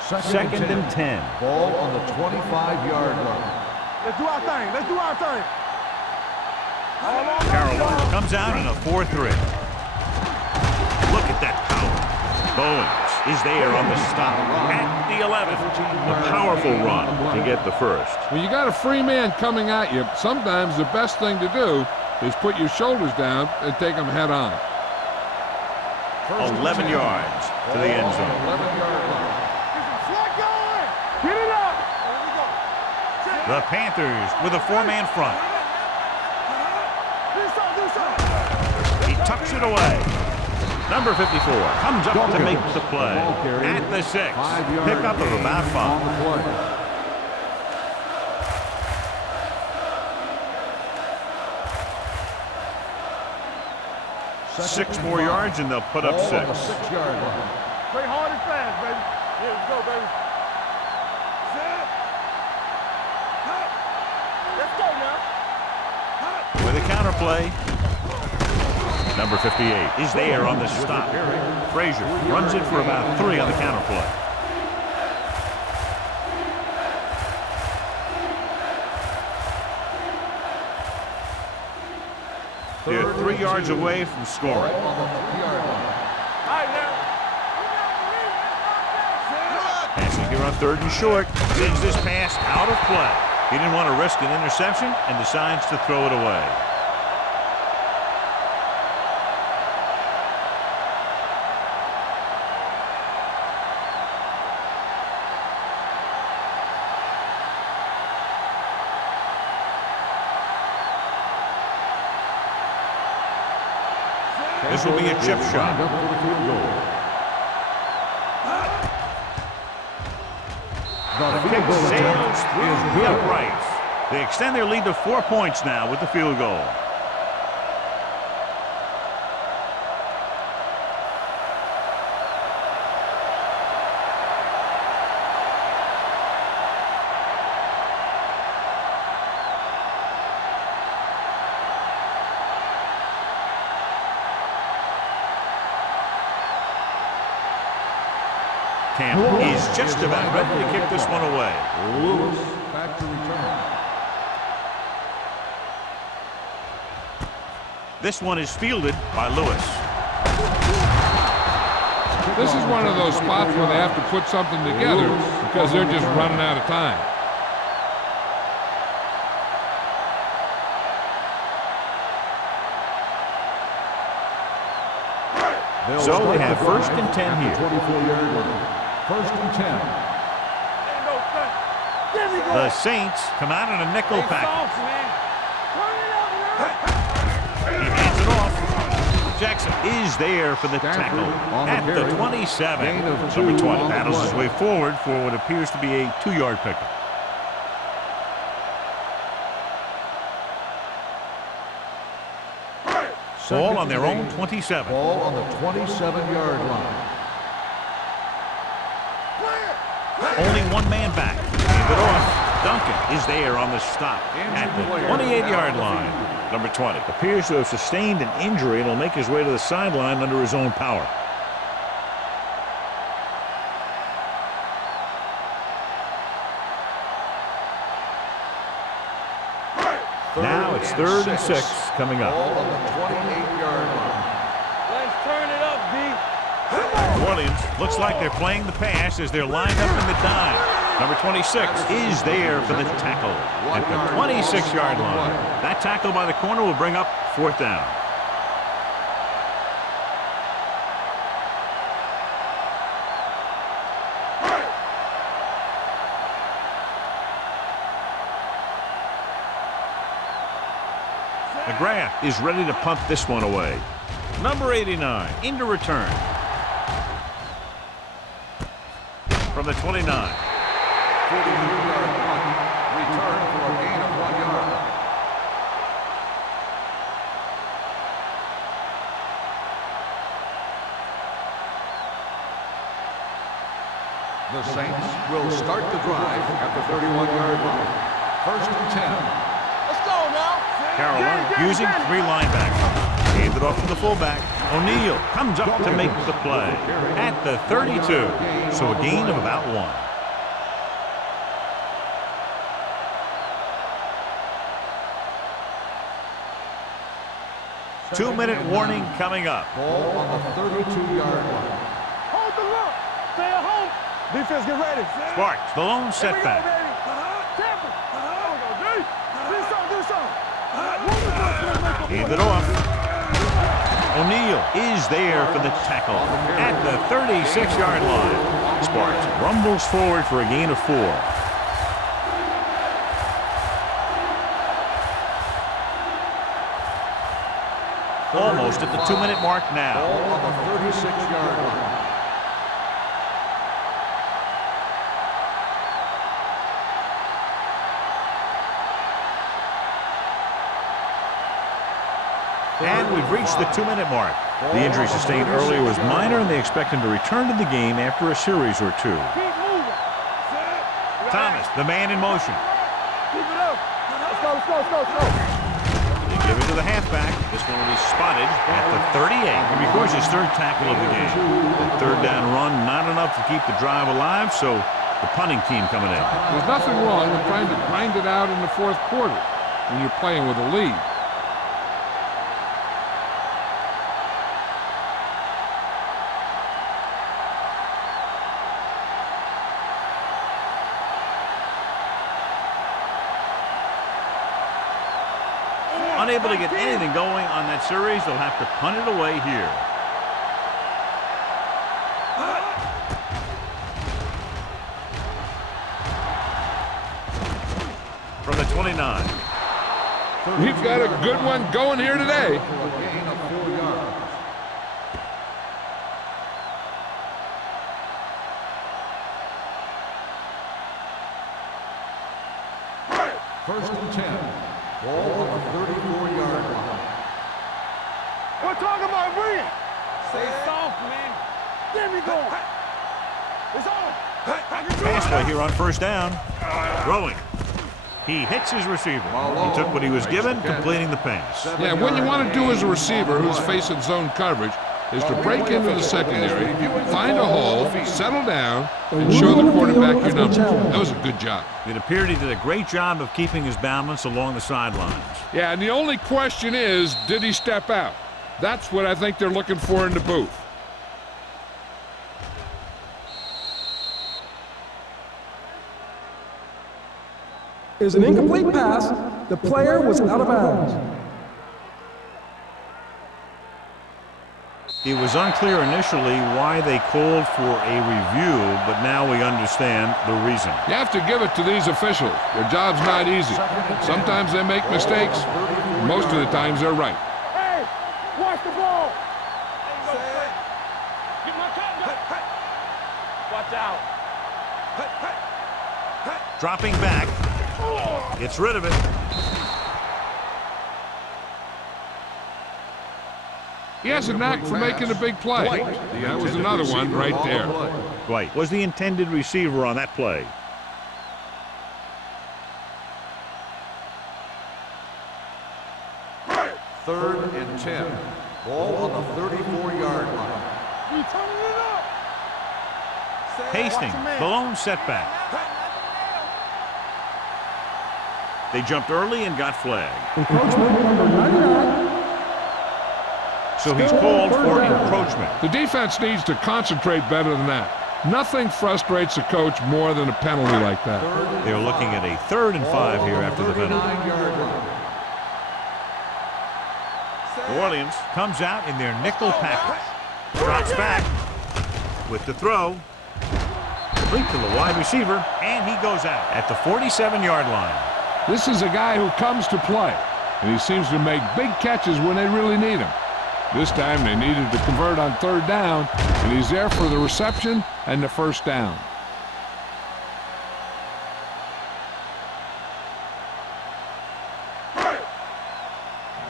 Second and 10. Ball on the 25-yard line. Let's do our thing. Let's do our thing. Carolina comes out in a 4-3. Look at that power. Bowens is there on the stop at the 11. A powerful run to get the first. When you got a free man coming at you, sometimes the best thing to do is put your shoulders down and take him head on. 11 yards to the end zone. 11-yard line. Slide going. Get it up. There we go. The Panthers with a 4-man front. He tucks it away. Number 54 comes up to make the play at the 6. Pickup of about 5. 6 more yards and they'll put up 6. Ball on the 6-yard line. Play hard and fast, baby. Here we go, baby. Let's go now. With a counter play. Number 58 is there on the stop. Frazier runs it for about 3 on the counter play. They're 3 yards away from scoring. Ball on the 3-yard line. Passing here on 3rd and short. Sends this pass out of play. He didn't want to risk an interception and decides to throw it away. This will be a chip shot. Lined up for the field goal. The Kick field goal sails attempt through is the good. uprights. They extend their lead to 4 points now with the field goal. Camp is just about ready to kick this one away. Lewis back to return. This one is fielded by Lewis. This is one of those spots where they have to put something together because they're just running out of time. So they have 1st and 10 here. 24-yard line. 1st and 10. The Saints come out in a nickel package. He hands it off. Jackson is there for the tackle at the 27. Number 20 battles his way forward for what appears to be a 2-yard pickup. Ball on their own 27. Ball on the 27-yard line. Only one man back. Hand it off. Duncan is there on the stop at the 28-yard line. Number 20 appears to have sustained an injury and will make his way to the sideline under his own power. Now it's 3rd and 6 coming up. Ball on the 28-yard line. Let's turn it up, B. New Orleans looks like they're playing the pass as they're lined up in the dime. Number 26 is there for the tackle at the 26-yard line. That tackle by the corner will bring up 4th down. McGrath is ready to punt this one away. Number 89 into return. From the 29. 43-yard punt. Return for a gain of 1 yard. The Saints will start the drive at the 31-yard line. 1st and 10. Let's go now. Carolina using 3 linebackers. Hand it off to the fullback. O'Neal comes up to make the play at the 32. So a gain of about 1. Two-minute warning coming up. Ball on the 32-yard line. Hold the look. Stay at home. Defense, get ready. Sparks, the lone setback. Tampa. Do something. Hand it off. O'Neal is there for the tackle at the 36-yard line. Sparks rumbles forward for a gain of 4. Almost at the 2-minute mark now. Ball on the 36-yard line. And we've reached the 2-minute mark. The injury sustained earlier was minor, and they expect him to return to the game after a series or 2. Keep moving. Thomas, the man in motion. Keep it up. Let's go. They give it to the halfback. This one will be spotted at the 38. He records his 3rd tackle of the game. That 3rd down run, not enough to keep the drive alive, so the punting team coming in. There's nothing wrong with trying to grind it out in the 4th quarter when you're playing with a lead. Unable to get anything going on that series, they'll have to punt it away here. From the 29. We've got a good one going here today. Gain of 4 yards. First and 10. Ball on the 34-yard line. We're talking about bringing. Stay soft, man. There we go. It's on. Pass play here on first down. Throwing. He hits his receiver. He took what he was given, completing the pass. Yeah, what you want to do as a receiver who's facing zone coverage is to break into the secondary, find a hole, settle down, and show the quarterback your number. That was a good job. It appeared he did a great job of keeping his balance along the sidelines. Yeah, and the only question is, did he step out? That's what I think they're looking for in the booth. Is an incomplete pass. The player was out of bounds. It was unclear initially why they called for a review, but now we understand the reason. You have to give it to these officials. Their job's not easy. Sometimes they make mistakes. Most of the times they're right. Hey, watch the ball. Get my cover. Watch out. Dropping back. Gets rid of it. He has a knack for making a big play. That was another one right there. Dwight was the intended receiver on that play. Third and 10. Ball on the 34-yard line. We turning it up. Hastings, the lone setback. They jumped early and got flagged. Encroachment number 99. So he's called for encroachment. The defense needs to concentrate better than that. Nothing frustrates a coach more than a penalty like that. They're looking at a 3rd and 5 here after the penalty. 39-yard line. New Orleans comes out in their nickel package. Drops back with the throw. Complete to the wide receiver, and he goes out at the 47-yard line. This is a guy who comes to play, and he seems to make big catches when they really need him. This time they needed to convert on 3rd down, and he's there for the reception and the 1st down.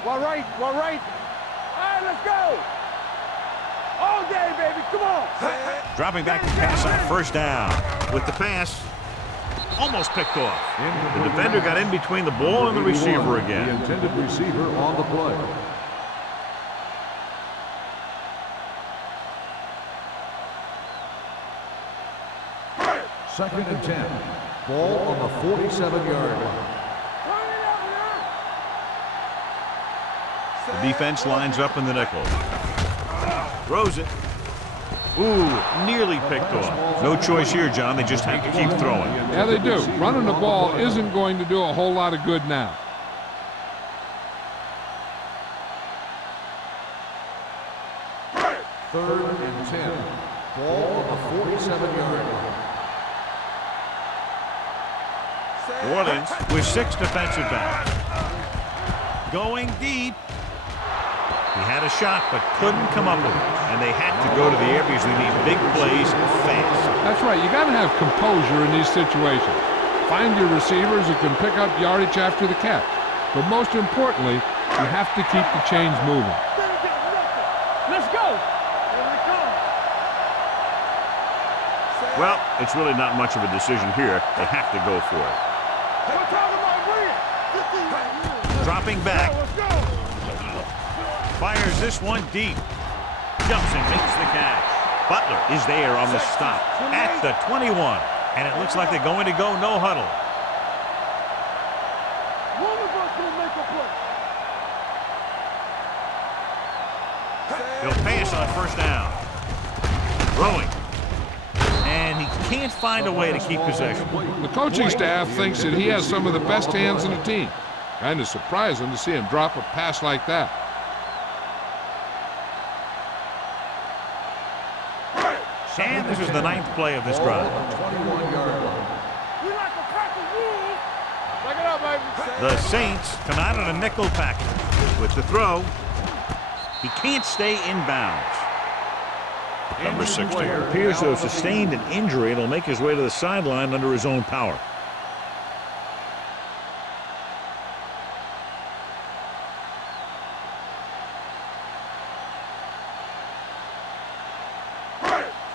Well, right. All right, let's go. All day, baby. Come on. Dropping back to pass on 1st down. With the pass, almost picked off. The defender got in between the ball and the receiver The again. intended receiver on the play. Second and 10. Ball on the 47-yard line. The defense lines up in the nickel. Throws it. Ooh, nearly picked off. No choice here, John. They just have to keep throwing. Yeah, they do. Running the ball isn't going to do a whole lot of good now. Third and 10. Ball on the 47-yard line. New Orleans with 6 defensive backs. Going deep. He had a shot but couldn't come up with it. And they had to go to the air because they need big plays fast. That's right. You got to have composure in these situations. Find your receivers who can pick up yardage after the catch. But most importantly, you have to keep the chains moving. Let's go. Here we come. Well, it's really not much of a decision here. They have to go for it. We're talking about bringing. Dropping back. Let's go. Fires this one deep. Jumps and makes the catch. Butler is there on the stop at the 21. And it looks like they're going to go no huddle. One of us will make a play. He'll pass on 1st down. Throwing. And he can't find a way to keep possession. The coaching staff thinks that he has some of the best hands in the team. Kind of surprising to see him drop a pass like that. And this is the 9th play of this drive. 21-yard line. We like to crack the rules. Back it up, baby. The Saints come out in a nickel package. With the throw, he can't stay in bounds. Number 16 appears to have sustained an injury and will make his way to the sideline under his own power.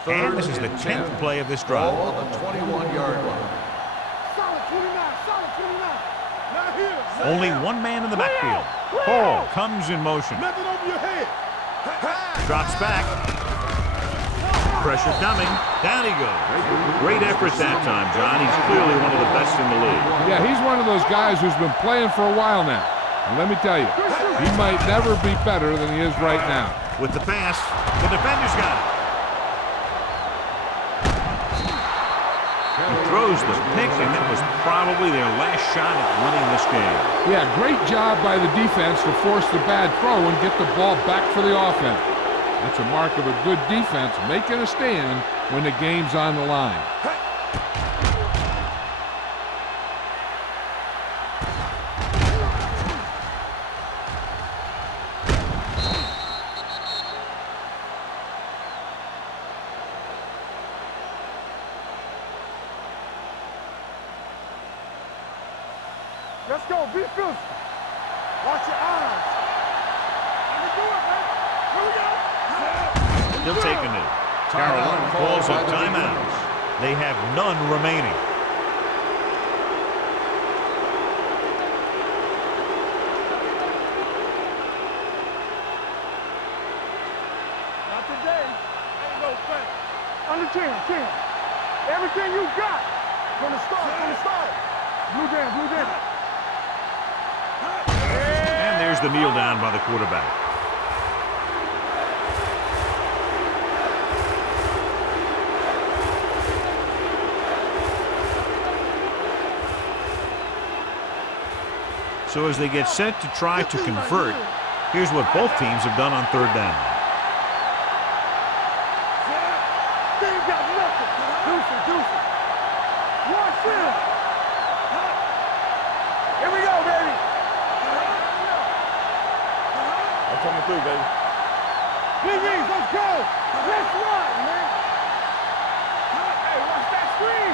And this is the 10th play of this drive. Ball on the 21-yard line. Solid 29, solid 29. Not here. Only one man in the backfield. Hall comes in motion. Nothing over your head. Drops back. Pressure coming. Down he goes. Great effort that time, John. He's clearly one of the best in the league. Yeah, he's one of those guys who's been playing for a while now. And let me tell you, he might never be better than he is right now. With the pass, the defender's got it. He throws the pick, and that was probably their last shot at winning this game. Yeah, great job by the defense to force the bad throw and get the ball back for the offense. That's a mark of a good defense, making a stand when the game's on the line. Let's go. Be physical. Watch your eyes. I can do it, man. Here we go. He'll take a knee. Carolina calls a timeout. They have none remaining. Not today. Ain't no thing. Under 10. Everything you got. From the start. Blue jam. And there's the kneel down by the quarterback. So as they get set to try to convert, here's what both teams have done on third down. They ain't got nothing. Juicy. Watch this. Here we go, baby. I'm coming through, baby. BBs, let's go. Let's run, man. Hey, watch that screen.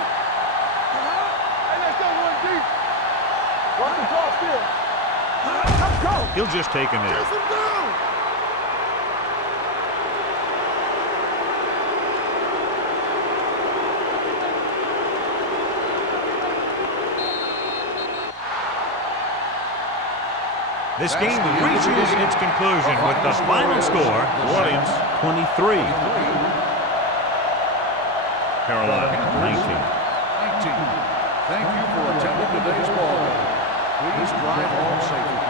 Hey, let's go one deep. Watch the ball still. Let's go. He'll just take a knee. Chase him down. This game reaches its conclusion with the final score, Williams 23. Carolina 19. Thank you for attending today's ball game. Please drive home safely.